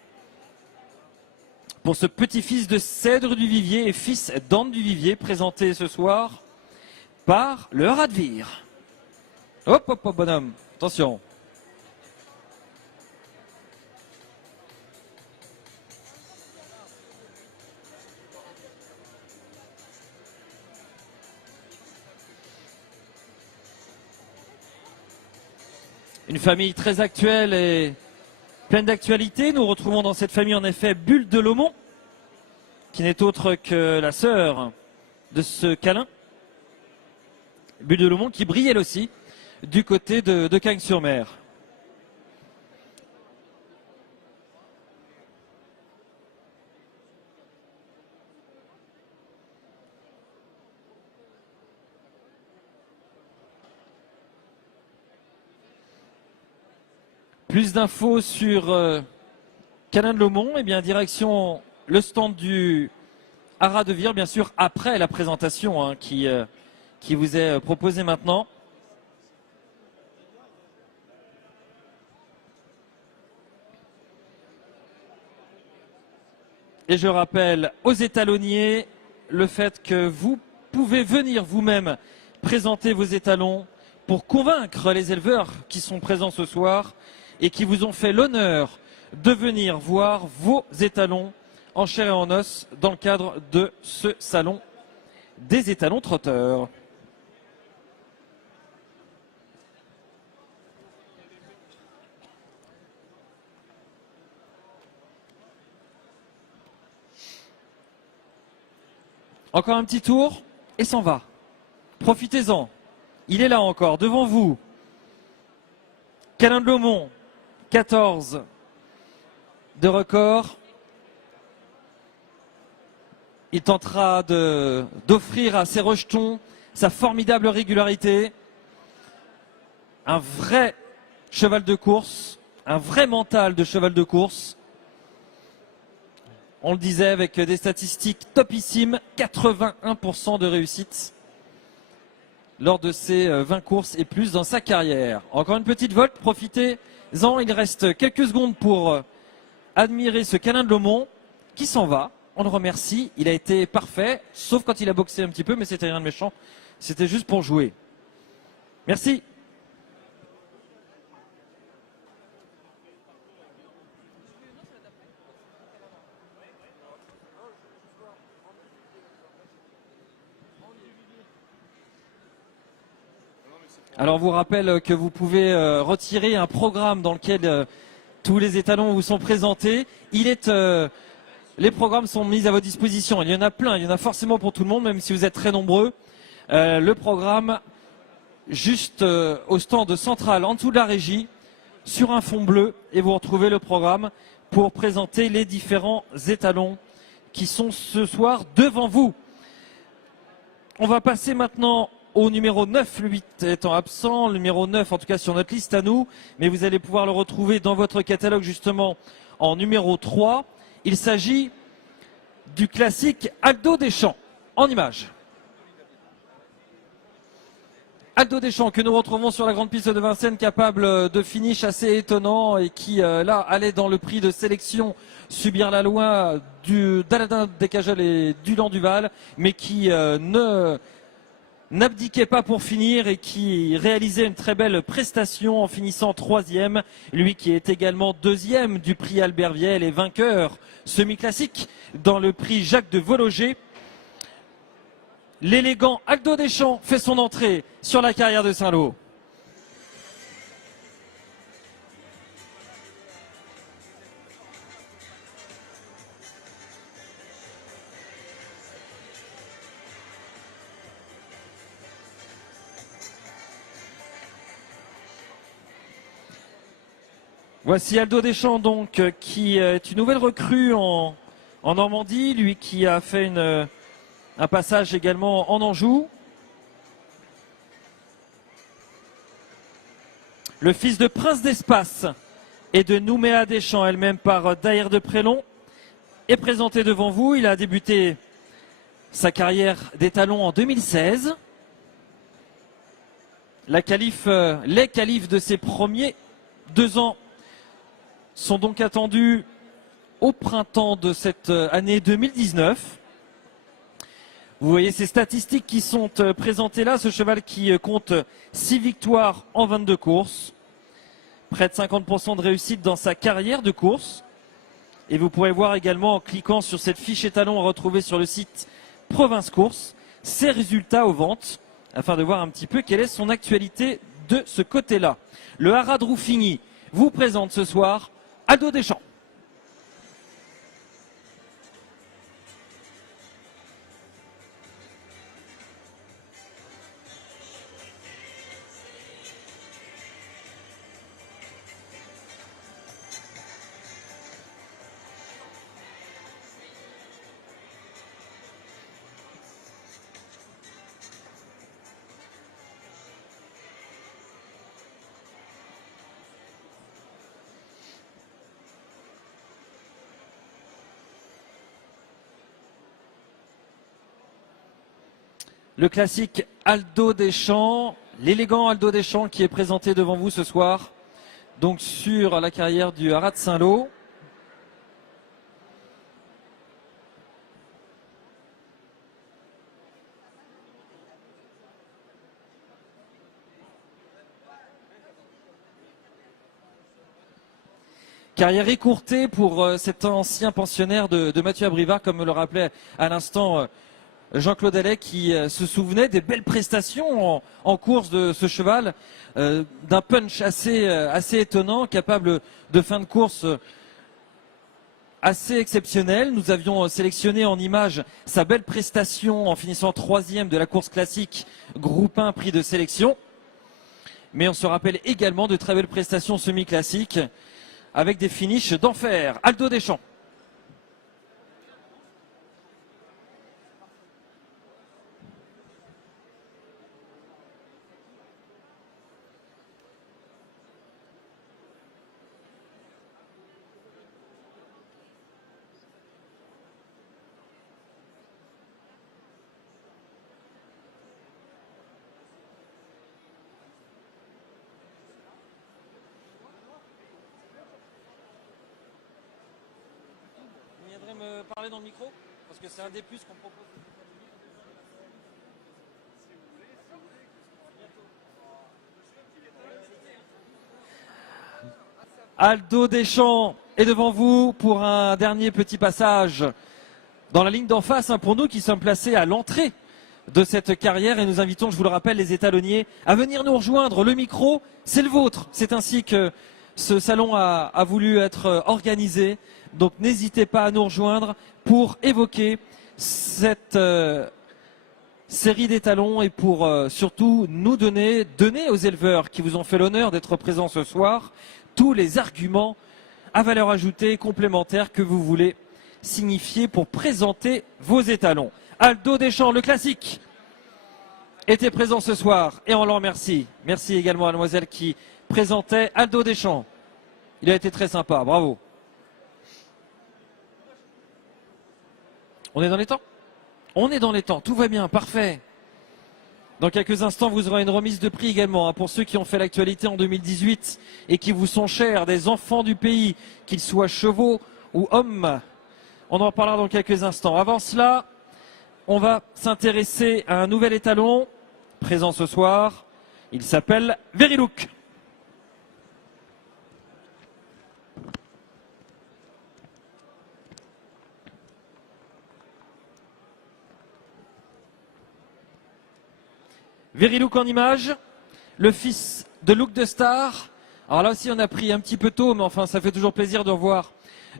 Pour ce petit-fils de Cèdre Duvivier et fils d'Anne Duvivier, présenté ce soir par le Radvir. Hop, hop, hop, bonhomme, attention. Une famille très actuelle et pleine d'actualité. Nous retrouvons dans cette famille en effet Bulle de Lomont, qui n'est autre que la sœur de ce Câlin. Bulle de Lomont qui brille elle aussi du côté de Cagnes-sur-Mer. Plus d'infos sur Câlin de Lomont, et bien direction le stand du Haras de Vire, bien sûr après la présentation hein, qui vous est proposée maintenant. Et je rappelle aux étalonniers le fait que vous pouvez venir vous-même présenter vos étalons pour convaincre les éleveurs qui sont présents ce soir et qui vous ont fait l'honneur de venir voir vos étalons en chair et en os dans le cadre de ce salon des étalons trotteurs. Encore un petit tour et s'en va. Profitez-en. Il est là encore, devant vous. Câlin de Lomont, 14 de record. Il tentera d'offrir à ses rejetons sa formidable régularité. Un vrai cheval de course, un vrai mental de cheval de course. On le disait avec des statistiques topissimes, 81% de réussite. lors de ses 20 courses et plus dans sa carrière. Encore une petite volte, profitez-en, il reste quelques secondes pour admirer ce câlin de Lomond qui s'en va. On le remercie, il a été parfait, sauf quand il a boxé un petit peu, mais c'était rien de méchant, c'était juste pour jouer. Merci. Alors, on vous rappelle que vous pouvez retirer un programme dans lequel tous les étalons vous sont présentés. Les programmes sont mis à votre disposition. Il y en a plein, il y en a forcément pour tout le monde, même si vous êtes très nombreux. Le programme, juste au stand central, en dessous de la régie, sur un fond bleu, et vous retrouvez le programme pour présenter les différents étalons qui sont ce soir devant vous. On va passer maintenant au numéro 9, le 8 étant absent, le numéro 9 en tout cas sur notre liste à nous, mais vous allez pouvoir le retrouver dans votre catalogue justement en numéro 3. Il s'agit du classique Aldo Deschamps, en image. Aldo Deschamps que nous retrouvons sur la grande piste de Vincennes, capable de finish assez étonnant et qui là allait dans le prix de sélection subir la loi d'Aladin Descajeul et du Duval, mais qui n'abdiquait pas pour finir et qui réalisait une très belle prestation en finissant 3e. Lui qui est également 2e du prix Albert Viel et vainqueur semi-classique dans le prix Jacques de Vologer. L'élégant Aldo Deschamps fait son entrée sur la carrière de Saint-Lô. Voici Aldo Deschamps donc qui est une nouvelle recrue en Normandie, lui qui a fait un passage également en Anjou. Le fils de Prince d'Espace et de Nouméa Deschamps, elle-même par Daïr de Prélon, est présenté devant vous. Il a débuté sa carrière d'étalon en 2016. Les qualifs de ses premiers 2 ans sont donc attendus au printemps de cette année 2019. Vous voyez ces statistiques qui sont présentées là. Ce cheval qui compte 6 victoires en 22 courses. Près de 50% de réussite dans sa carrière de course. Et vous pourrez voir également en cliquant sur cette fiche étalon à retrouver sur le site Province Course, ses résultats aux ventes, afin de voir un petit peu quelle est son actualité de ce côté-là. Le Haras de Rouffigny vous présente ce soir Aldo Deschamps. Le classique Aldo Deschamps, l'élégant Aldo Deschamps qui est présenté devant vous ce soir, donc sur la carrière du Haras de Saint-Lô. Carrière écourtée pour cet ancien pensionnaire de Mathieu Abrivard, comme me le rappelait à l'instant Jean-Claude Allais, qui se souvenait des belles prestations en course de ce cheval, d'un punch assez étonnant, capable de fin de course assez exceptionnel. Nous avions sélectionné en image sa belle prestation en finissant 3e de la course classique groupe 1 prix de sélection. Mais on se rappelle également de très belles prestations semi-classiques avec des finishes d'enfer. Aldo Deschamps. me parler dans le micro? Parce que c'est un des plus qu'on propose. Aldo Deschamps est devant vous pour un dernier petit passage dans la ligne d'en face, hein, pour nous qui sommes placés à l'entrée de cette carrière, et nous invitons, je vous le rappelle, les étalonniers à venir nous rejoindre. Le micro, c'est le vôtre. C'est ainsi que ce salon a voulu être organisé. Donc n'hésitez pas à nous rejoindre pour évoquer cette série d'étalons et pour surtout nous donner aux éleveurs qui vous ont fait l'honneur d'être présents ce soir tous les arguments à valeur ajoutée complémentaires que vous voulez signifier pour présenter vos étalons. Aldo Deschamps, le classique, était présent ce soir et on l'en remercie. Merci également à Mademoiselle qui présentait Aldo Deschamps. Il a été très sympa, bravo. On est dans les temps? On est dans les temps, tout va bien, parfait. Dans quelques instants, vous aurez une remise de prix également, hein, pour ceux qui ont fait l'actualité en 2018 et qui vous sont chers, des enfants du pays, qu'ils soient chevaux ou hommes. On en parlera dans quelques instants. Avant cela, on va s'intéresser à un nouvel étalon présent ce soir. Il s'appelle Verylook. Verylook en image, le fils de Look de Star. Alors là aussi on a pris un petit peu tôt, mais enfin ça fait toujours plaisir de revoir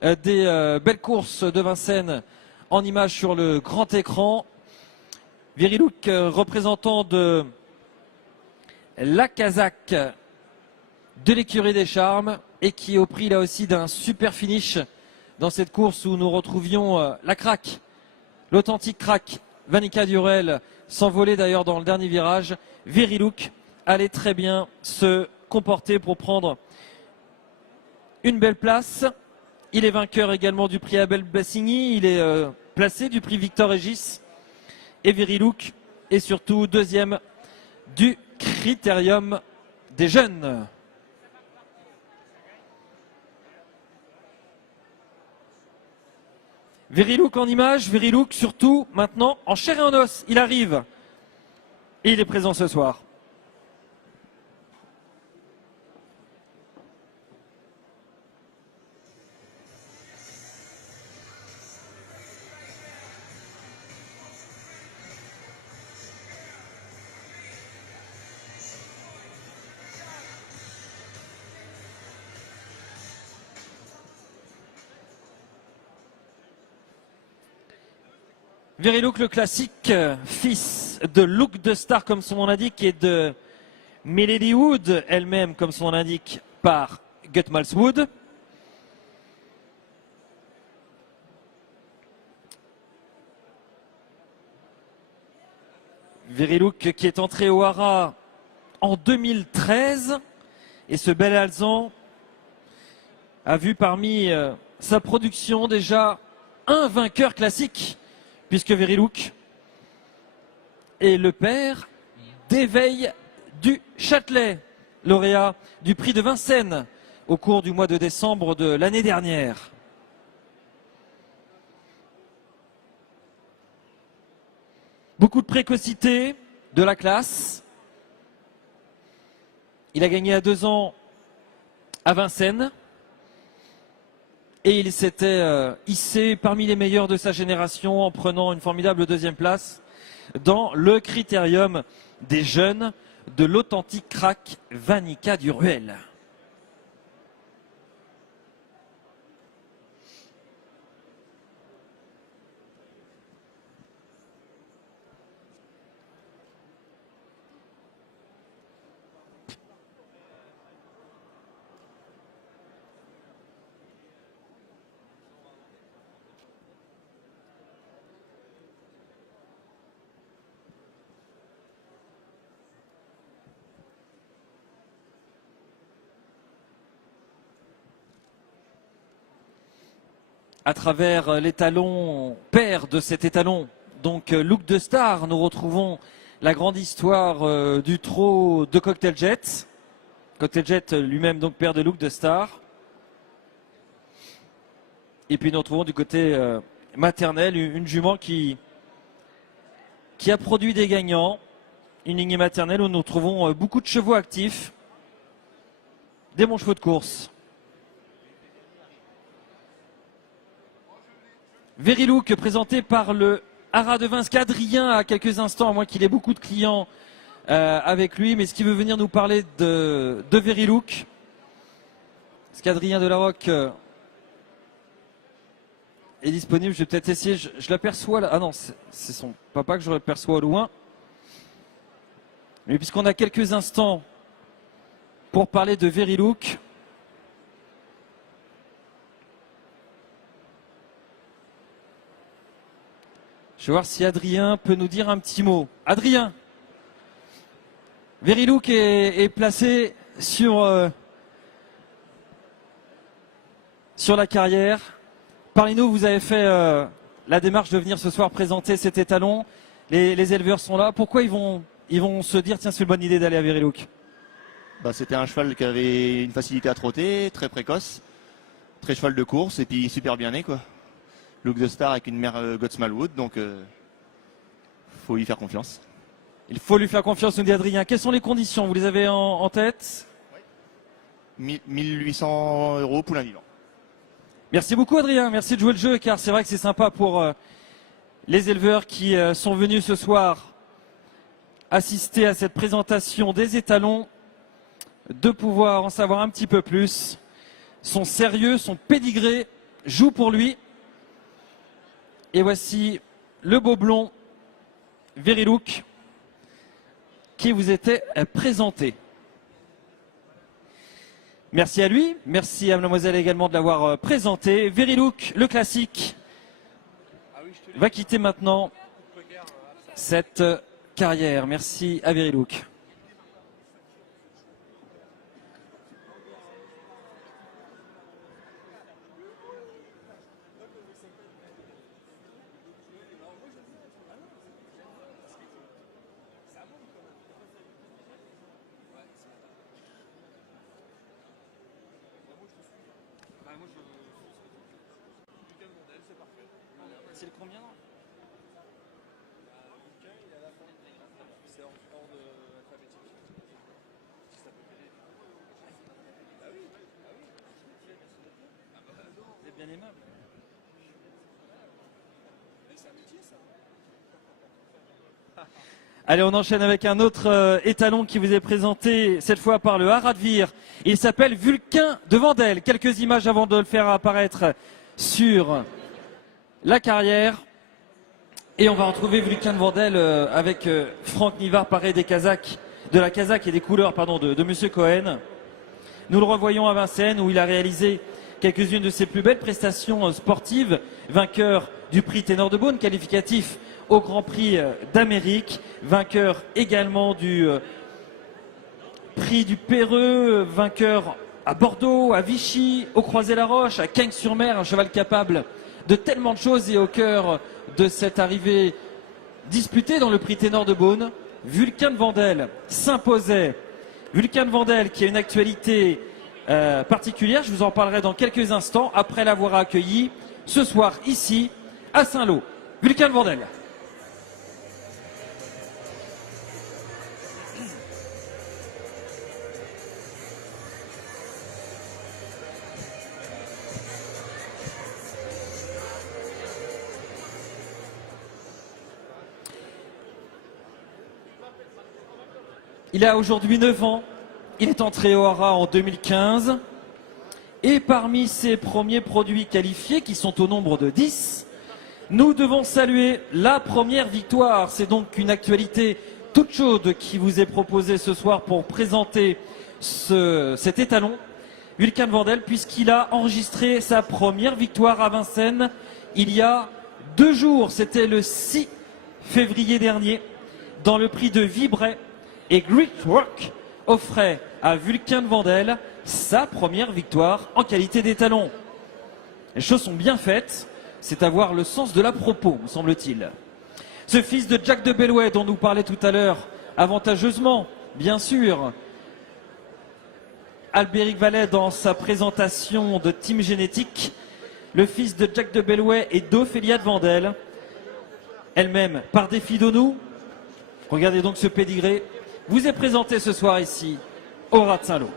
des belles courses de Vincennes en image sur le grand écran. Verylook, représentant de la Kazakh de l'écurie des Charmes, et qui est au prix là aussi d'un super finish dans cette course où nous retrouvions la craque, l'authentique craque, Vanica Durel, s'envoler d'ailleurs dans le dernier virage. Verylook allait très bien se comporter pour prendre une belle place. Il est vainqueur également du prix Abel Bassigny, il est placé du prix Victor Régis, et Verylook est surtout deuxième du Critérium des jeunes. Verylook en image, Verylook surtout maintenant en chair et en os. Il arrive et il est présent ce soir. Verylook, le classique, fils de Look de Star, comme son nom l'indique, et de Milady Wood, elle-même, comme son nom l'indique, par Gutmalswood. Verylook qui est entré au Hara en 2013, et ce bel Alezan a vu parmi sa production déjà un vainqueur classique, puisque Verylook est le père d'Éveil du Châtelet, lauréat du prix de Vincennes au cours du mois de décembre de l'année dernière. Beaucoup de précocité, de la classe. Il a gagné à 2 ans à Vincennes. Et il s'était hissé parmi les meilleurs de sa génération en prenant une formidable 2e place dans le critérium des jeunes de l'authentique crack Vanica Durel. À travers l'étalon père de cet étalon, donc Look de Star, nous retrouvons la grande histoire du trot de Cocktail Jet. Cocktail Jet lui-même donc père de Look de Star. Et puis nous retrouvons du côté maternel une jument qui a produit des gagnants. Une lignée maternelle où nous trouvons beaucoup de chevaux actifs. Des bons chevaux de course. Verilook présenté par le Haras de Vins qu'Adrien a quelques instants, à moins qu'il ait beaucoup de clients avec lui. Mais est-ce qu'il veut venir nous parler de Verilook? Est-ce qu'Adrien Delarocque est disponible? Je vais peut-être essayer. Je l'aperçois là. Ah non, c'est son papa que je l'aperçois au loin. Mais puisqu'on a quelques instants pour parler de Verilook, je vais voir si Adrien peut nous dire un petit mot. Adrien, Verilook est placé sur la carrière. Parlez-nous, vous avez fait la démarche de venir ce soir présenter cet étalon. Les éleveurs sont là. Pourquoi ils vont se dire, tiens, c'est une bonne idée d'aller à Verilook? C'était un cheval qui avait une facilité à trotter, très précoce, très cheval de course et puis super bien né, quoi. Look the Star avec une mère Gottsmalwood, donc faut lui faire confiance. Il faut lui faire confiance, nous dit Adrien. Quelles sont les conditions? Vous les avez en tête? 1800 € poulain vivant. Merci beaucoup Adrien, merci de jouer le jeu, car c'est vrai que c'est sympa pour les éleveurs qui sont venus ce soir assister à cette présentation des étalons, de pouvoir en savoir un petit peu plus. Son sérieux, son pédigré joue pour lui. Et voici le beau blond Verilook qui vous était présenté. Merci à lui, merci à mademoiselle également de l'avoir présenté. Verilook, le classique, va quitter maintenant cette carrière. Merci à Verilook. C'est le combien? C'est hors de alphabétique. Vous êtes bien aimable. C'est un métier, ça. Allez, on enchaîne avec un autre étalon qui vous est présenté cette fois par le Haras de Vire. Il s'appelle Vulcain de Vendel. Quelques images avant de le faire apparaître sur la carrière. Et on va retrouver Vulcain de Vendel avec Franck Nivard, paré des Kazakhs, de la Kazakh et des couleurs de Monsieur Cohen. Nous le revoyons à Vincennes où il a réalisé quelques-unes de ses plus belles prestations sportives, vainqueur du prix Ténor de Beaune, qualificatif au Grand Prix d'Amérique, vainqueur également du prix du Péreux, vainqueur à Bordeaux, à Vichy, au Croisé-la-Roche, à Cagnes-sur-Mer, un cheval capable de tellement de choses. Et au cœur de cette arrivée disputée dans le prix Ténor de Beaune, Vulcain de Vendel s'imposait. Vulcain de Vendel qui a une actualité particulière, je vous en parlerai dans quelques instants après l'avoir accueilli ce soir ici à Saint-Lô. Vulcain de Vendel. Il a aujourd'hui 9 ans, il est entré au Haras en 2015 et parmi ses premiers produits qualifiés, qui sont au nombre de 10, nous devons saluer la première victoire. C'est donc une actualité toute chaude qui vous est proposée ce soir pour présenter cet étalon, Vulcain de Vendel, puisqu'il a enregistré sa première victoire à Vincennes il y a 2 jours. C'était le 6 février dernier dans le prix de Vibray. Et Great Rock offrait à Vulcain de Vendel sa première victoire en qualité d'étalon. Les choses sont bien faites, c'est avoir le sens de la propos, me semble-t-il. Ce fils de Jack de Bellouet dont nous parlait tout à l'heure, avantageusement, bien sûr, Albéric Vallet dans sa présentation de Team Génétique, le fils de Jack de Belway et d'Ophélia de Vandel, elle-même par défi d'Onou. Regardez donc ce pédigré. Vous est présenté ce soir ici, au Rat de Saint-Lô.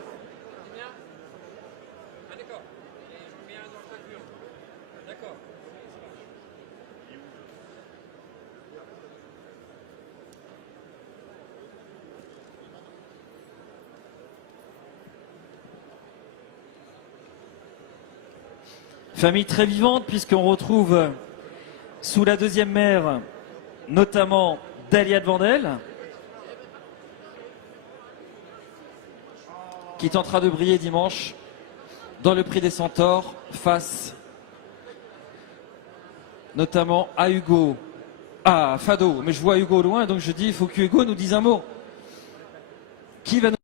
Famille très vivante puisqu'on retrouve sous la deuxième mère notamment Dalia de Vandel qui tentera de briller dimanche dans le prix des Centaures face notamment à Hugo, à Fado. Mais je vois Hugo au loin donc je dis il faut que Hugo nous dise un mot. Qui va nous...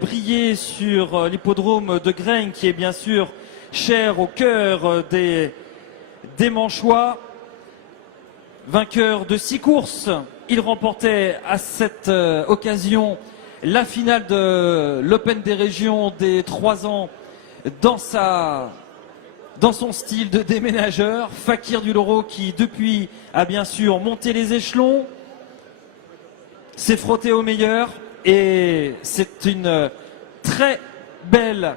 briller sur l'hippodrome de Graines qui est bien sûr cher au cœur des Manchois. Vainqueur de 6 courses, il remportait à cette occasion la finale de l'Open des régions des 3 ans dans son style de déménageur. Fakir du Loro qui depuis a bien sûr monté les échelons, s'est frotté au meilleur. Et c'est une très belle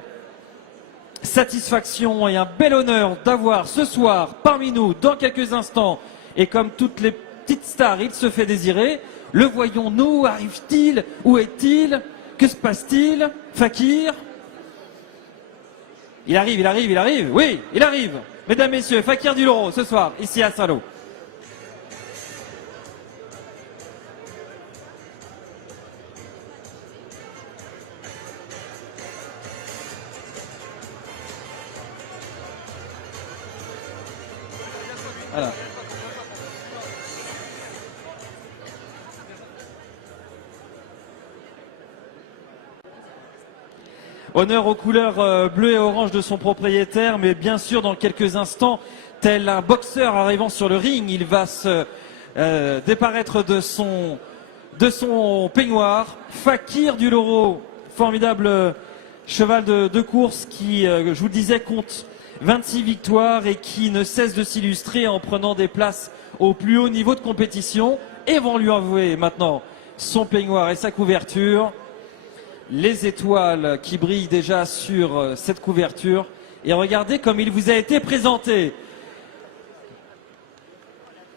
satisfaction et un bel honneur d'avoir ce soir parmi nous dans quelques instants. Et comme toutes les petites stars, il se fait désirer. Le voyons-nous? Arrive-t-il? Où est-il? Que se passe-t-il? Fakir? Il arrive, il arrive, il arrive. Oui, il arrive. Mesdames, messieurs, Fakir du Loro ce soir, ici à Saint-Lô. Voilà. Honneur aux couleurs bleues et oranges de son propriétaire, mais bien sûr, dans quelques instants, tel un boxeur arrivant sur le ring, il va se déparaître de son peignoir. Fakir du Loro, formidable cheval de course qui, je vous le disais, compte 26 victoires et qui ne cesse de s'illustrer en prenant des places au plus haut niveau de compétition. Et vont lui envoyer maintenant son peignoir et sa couverture. Les étoiles qui brillent déjà sur cette couverture. Et regardez comme il vous a été présenté.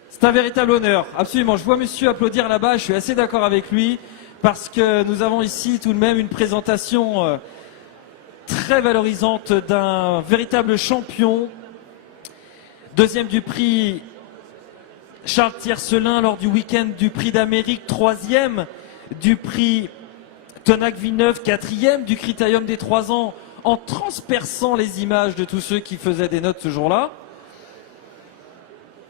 C'est un véritable honneur, absolument. Je vois monsieur applaudir là-bas, je suis assez d'accord avec lui, parce que nous avons ici tout de même une présentation très valorisante d'un véritable champion. Deuxième du prix Charles Tiercelin lors du week-end du prix d'Amérique, troisième du prix Tonac Villeneuve, quatrième du Critérium des 3 ans, en transperçant les images de tous ceux qui faisaient des notes ce jour-là.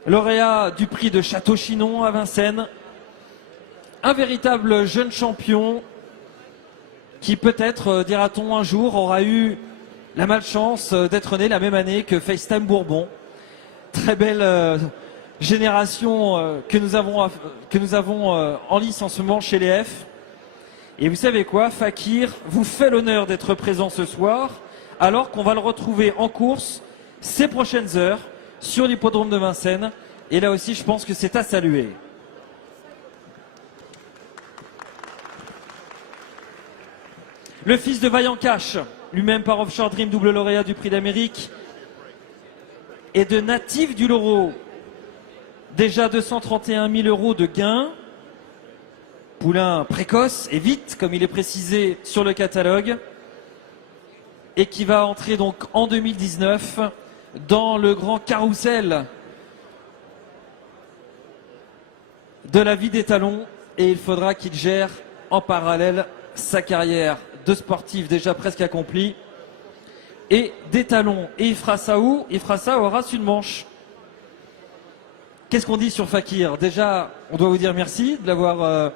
Lauréat du prix de Château-Chinon à Vincennes. Un véritable jeune champion qui peut-être, dira-t-on un jour, aura eu la malchance d'être né la même année que FaceTime Bourbon. Très belle génération que nous avons en lice en ce moment chez les F. Et vous savez quoi, Fakir vous fait l'honneur d'être présent ce soir, alors qu'on va le retrouver en course ces prochaines heures sur l'hippodrome de Vincennes. Et là aussi, je pense que c'est à saluer. Le fils de Vaillant Cash, lui-même par Offshore Dream, double lauréat du prix d'Amérique, et de Natif du Loro. Déjà 231 000 € de gains. Poulain précoce et vite, comme il est précisé sur le catalogue. Et qui va entrer donc en 2019 dans le grand carrousel de la vie des talons. Et il faudra qu'il gère en parallèle sa carrière de sportif déjà presque accomplie et des talons. Et il fera ça où? Il fera ça au Race une Manche. Qu'est-ce qu'on dit sur Fakir? Déjà, on doit vous dire merci de l'avoir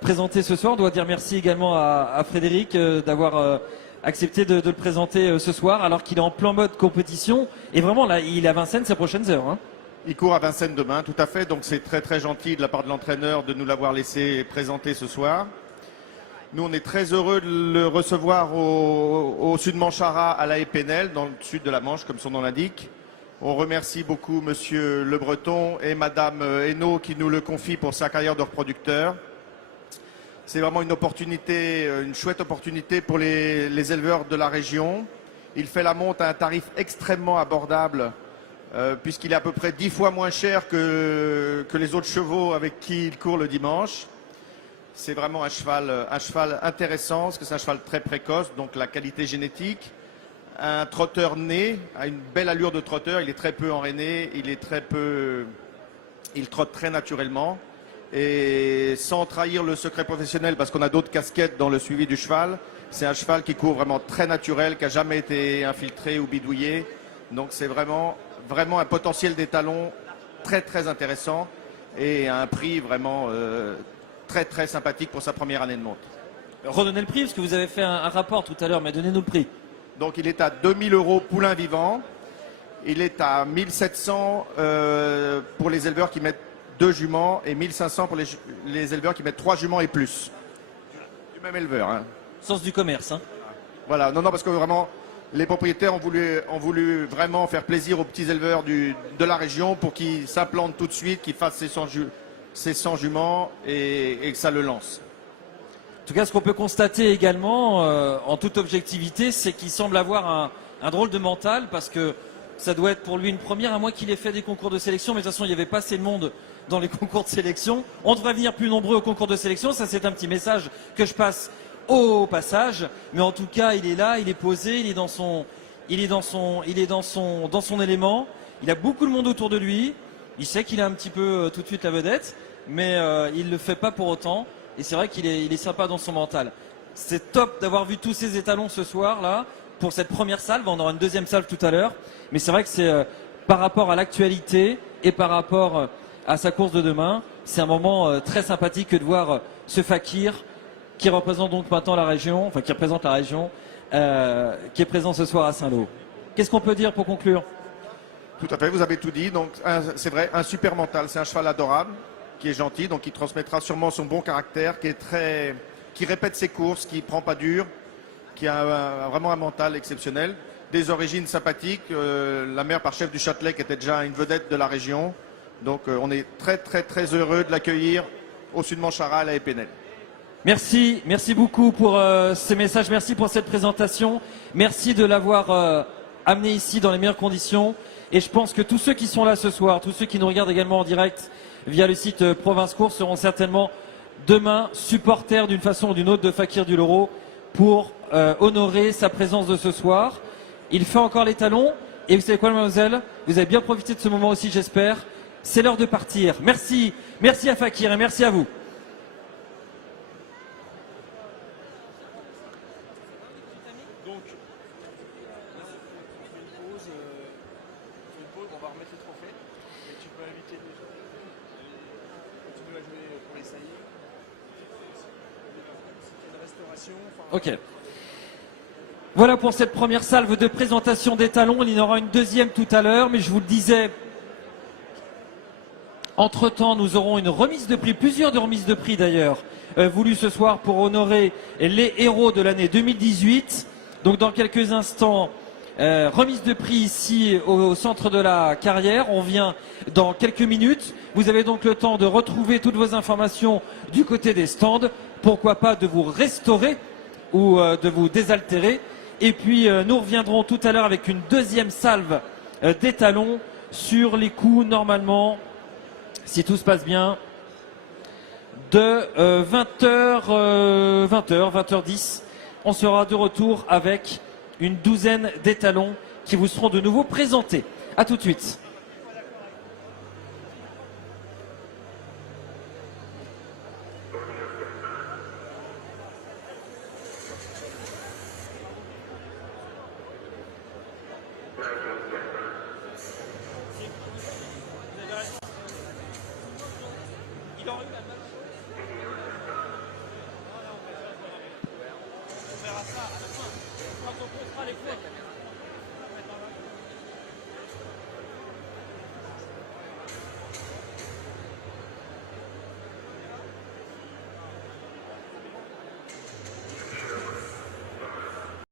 présenté ce soir. On doit dire merci également à Frédéric d'avoir accepté de le présenter ce soir, alors qu'il est en plein mode compétition. Et vraiment, là, il est à Vincennes ces prochaines heures. Hein. Il court à Vincennes demain, tout à fait. Donc c'est très très gentil de la part de l'entraîneur de nous l'avoir laissé présenter ce soir. Nous, on est très heureux de le recevoir au sud Manchara à la Épinel, dans le sud de la Manche, comme son nom l'indique. On remercie beaucoup Monsieur Le Breton et Madame Hainaut qui nous le confient pour sa carrière de reproducteur. C'est vraiment une opportunité, une chouette opportunité pour les éleveurs de la région. Il fait la monte à un tarif extrêmement abordable, puisqu'il est à peu près 10 fois moins cher que les autres chevaux avec qui il court le dimanche. C'est vraiment un cheval intéressant, parce que c'est un cheval très précoce, donc la qualité génétique. Un trotteur né, a une belle allure de trotteur, il est très peu enrainé, il trotte très naturellement. Et sans trahir le secret professionnel, parce qu'on a d'autres casquettes dans le suivi du cheval, c'est un cheval qui court vraiment très naturel, qui n'a jamais été infiltré ou bidouillé. Donc c'est vraiment un potentiel d'étalon très très intéressant et à un prix vraiment très très sympathique pour sa première année de monte. Redonnez le prix, parce que vous avez fait un rapport tout à l'heure, mais donnez-nous le prix. Donc il est à 2000 € poulain vivant. Il est à 1700 pour les éleveurs qui mettent 2 juments et 1500 pour les éleveurs qui mettent 3 juments et plus. Du même éleveur. Hein. Sens du commerce. Hein. Voilà, non, parce que vraiment, les propriétaires ont voulu vraiment faire plaisir aux petits éleveurs de la région pour qu'ils s'implantent tout de suite, qu'ils fassent ses 100 juments et que ça le lance. En tout cas, ce qu'on peut constater également, en toute objectivité, c'est qu'il semble avoir un drôle de mental, parce que ça doit être pour lui une première, à moins qu'il ait fait des concours de sélection, mais de toute façon, il n'y avait pas assez de monde dans les concours de sélection. On devrait venir plus nombreux au concours de sélection, ça c'est un petit message que je passe au passage, mais en tout cas, il est là, il est posé, il est dans son élément, il a beaucoup de monde autour de lui, il sait qu'il a un petit peu tout de suite la vedette, mais il ne le fait pas pour autant. Et c'est vrai qu'il est sympa dans son mental. C'est top d'avoir vu tous ces étalons ce soir là pour cette première salve. On aura une deuxième salve tout à l'heure. Mais c'est vrai que c'est par rapport à l'actualité et par rapport à sa course de demain, c'est un moment très sympathique que de voir ce Fakir qui représente donc maintenant la région, enfin qui représente la région, qui est présent ce soir à Saint-Lô. Qu'est-ce qu'on peut dire pour conclure? Tout à fait, vous avez tout dit. Donc, c'est vrai, un super mental. C'est un cheval adorable, qui est gentil, donc il transmettra sûrement son bon caractère, qui répète ses courses, qui prend pas dur, qui a vraiment un mental exceptionnel. Des origines sympathiques. La mère par chef du Châtelet, qui était déjà une vedette de la région. Donc, on est très, très, très heureux de l'accueillir au sud Manchara à la Épinel. Merci, merci beaucoup pour ces messages, merci pour cette présentation, merci de l'avoir amené ici dans les meilleures conditions. Et je pense que tous ceux qui sont là ce soir, tous ceux qui nous regardent également en direct via le site Province Course seront certainement demain supporters d'une façon ou d'une autre de Fakir du Loro pour honorer sa présence de ce soir. Il fait encore les talons et vous savez quoi, mademoiselle, vous avez bien profité de ce moment aussi, j'espère. C'est l'heure de partir. Merci, merci à Fakir et merci à vous. Donc, une pause, on va remettre les trophées. Et tu peux inviter les gens. Continuer à jouer pour les saillies. Une restauration. Ok. Voilà pour cette première salve de présentation des talons. Il y en aura une deuxième tout à l'heure, mais je vous le disais, entre-temps, nous aurons une remise de prix, plusieurs de remises de prix d'ailleurs, voulues ce soir pour honorer les héros de l'année 2018. Donc dans quelques instants, remise de prix ici au centre de la carrière. On vient dans quelques minutes. Vous avez donc le temps de retrouver toutes vos informations du côté des stands. Pourquoi pas de vous restaurer ou de vous désaltérer. Et puis nous reviendrons tout à l'heure avec une deuxième salve des talons sur les coups normalement, si tout se passe bien, de 20h10. On sera de retour avec une douzaine d'étalons qui vous seront de nouveau présentés. A tout de suite. Il en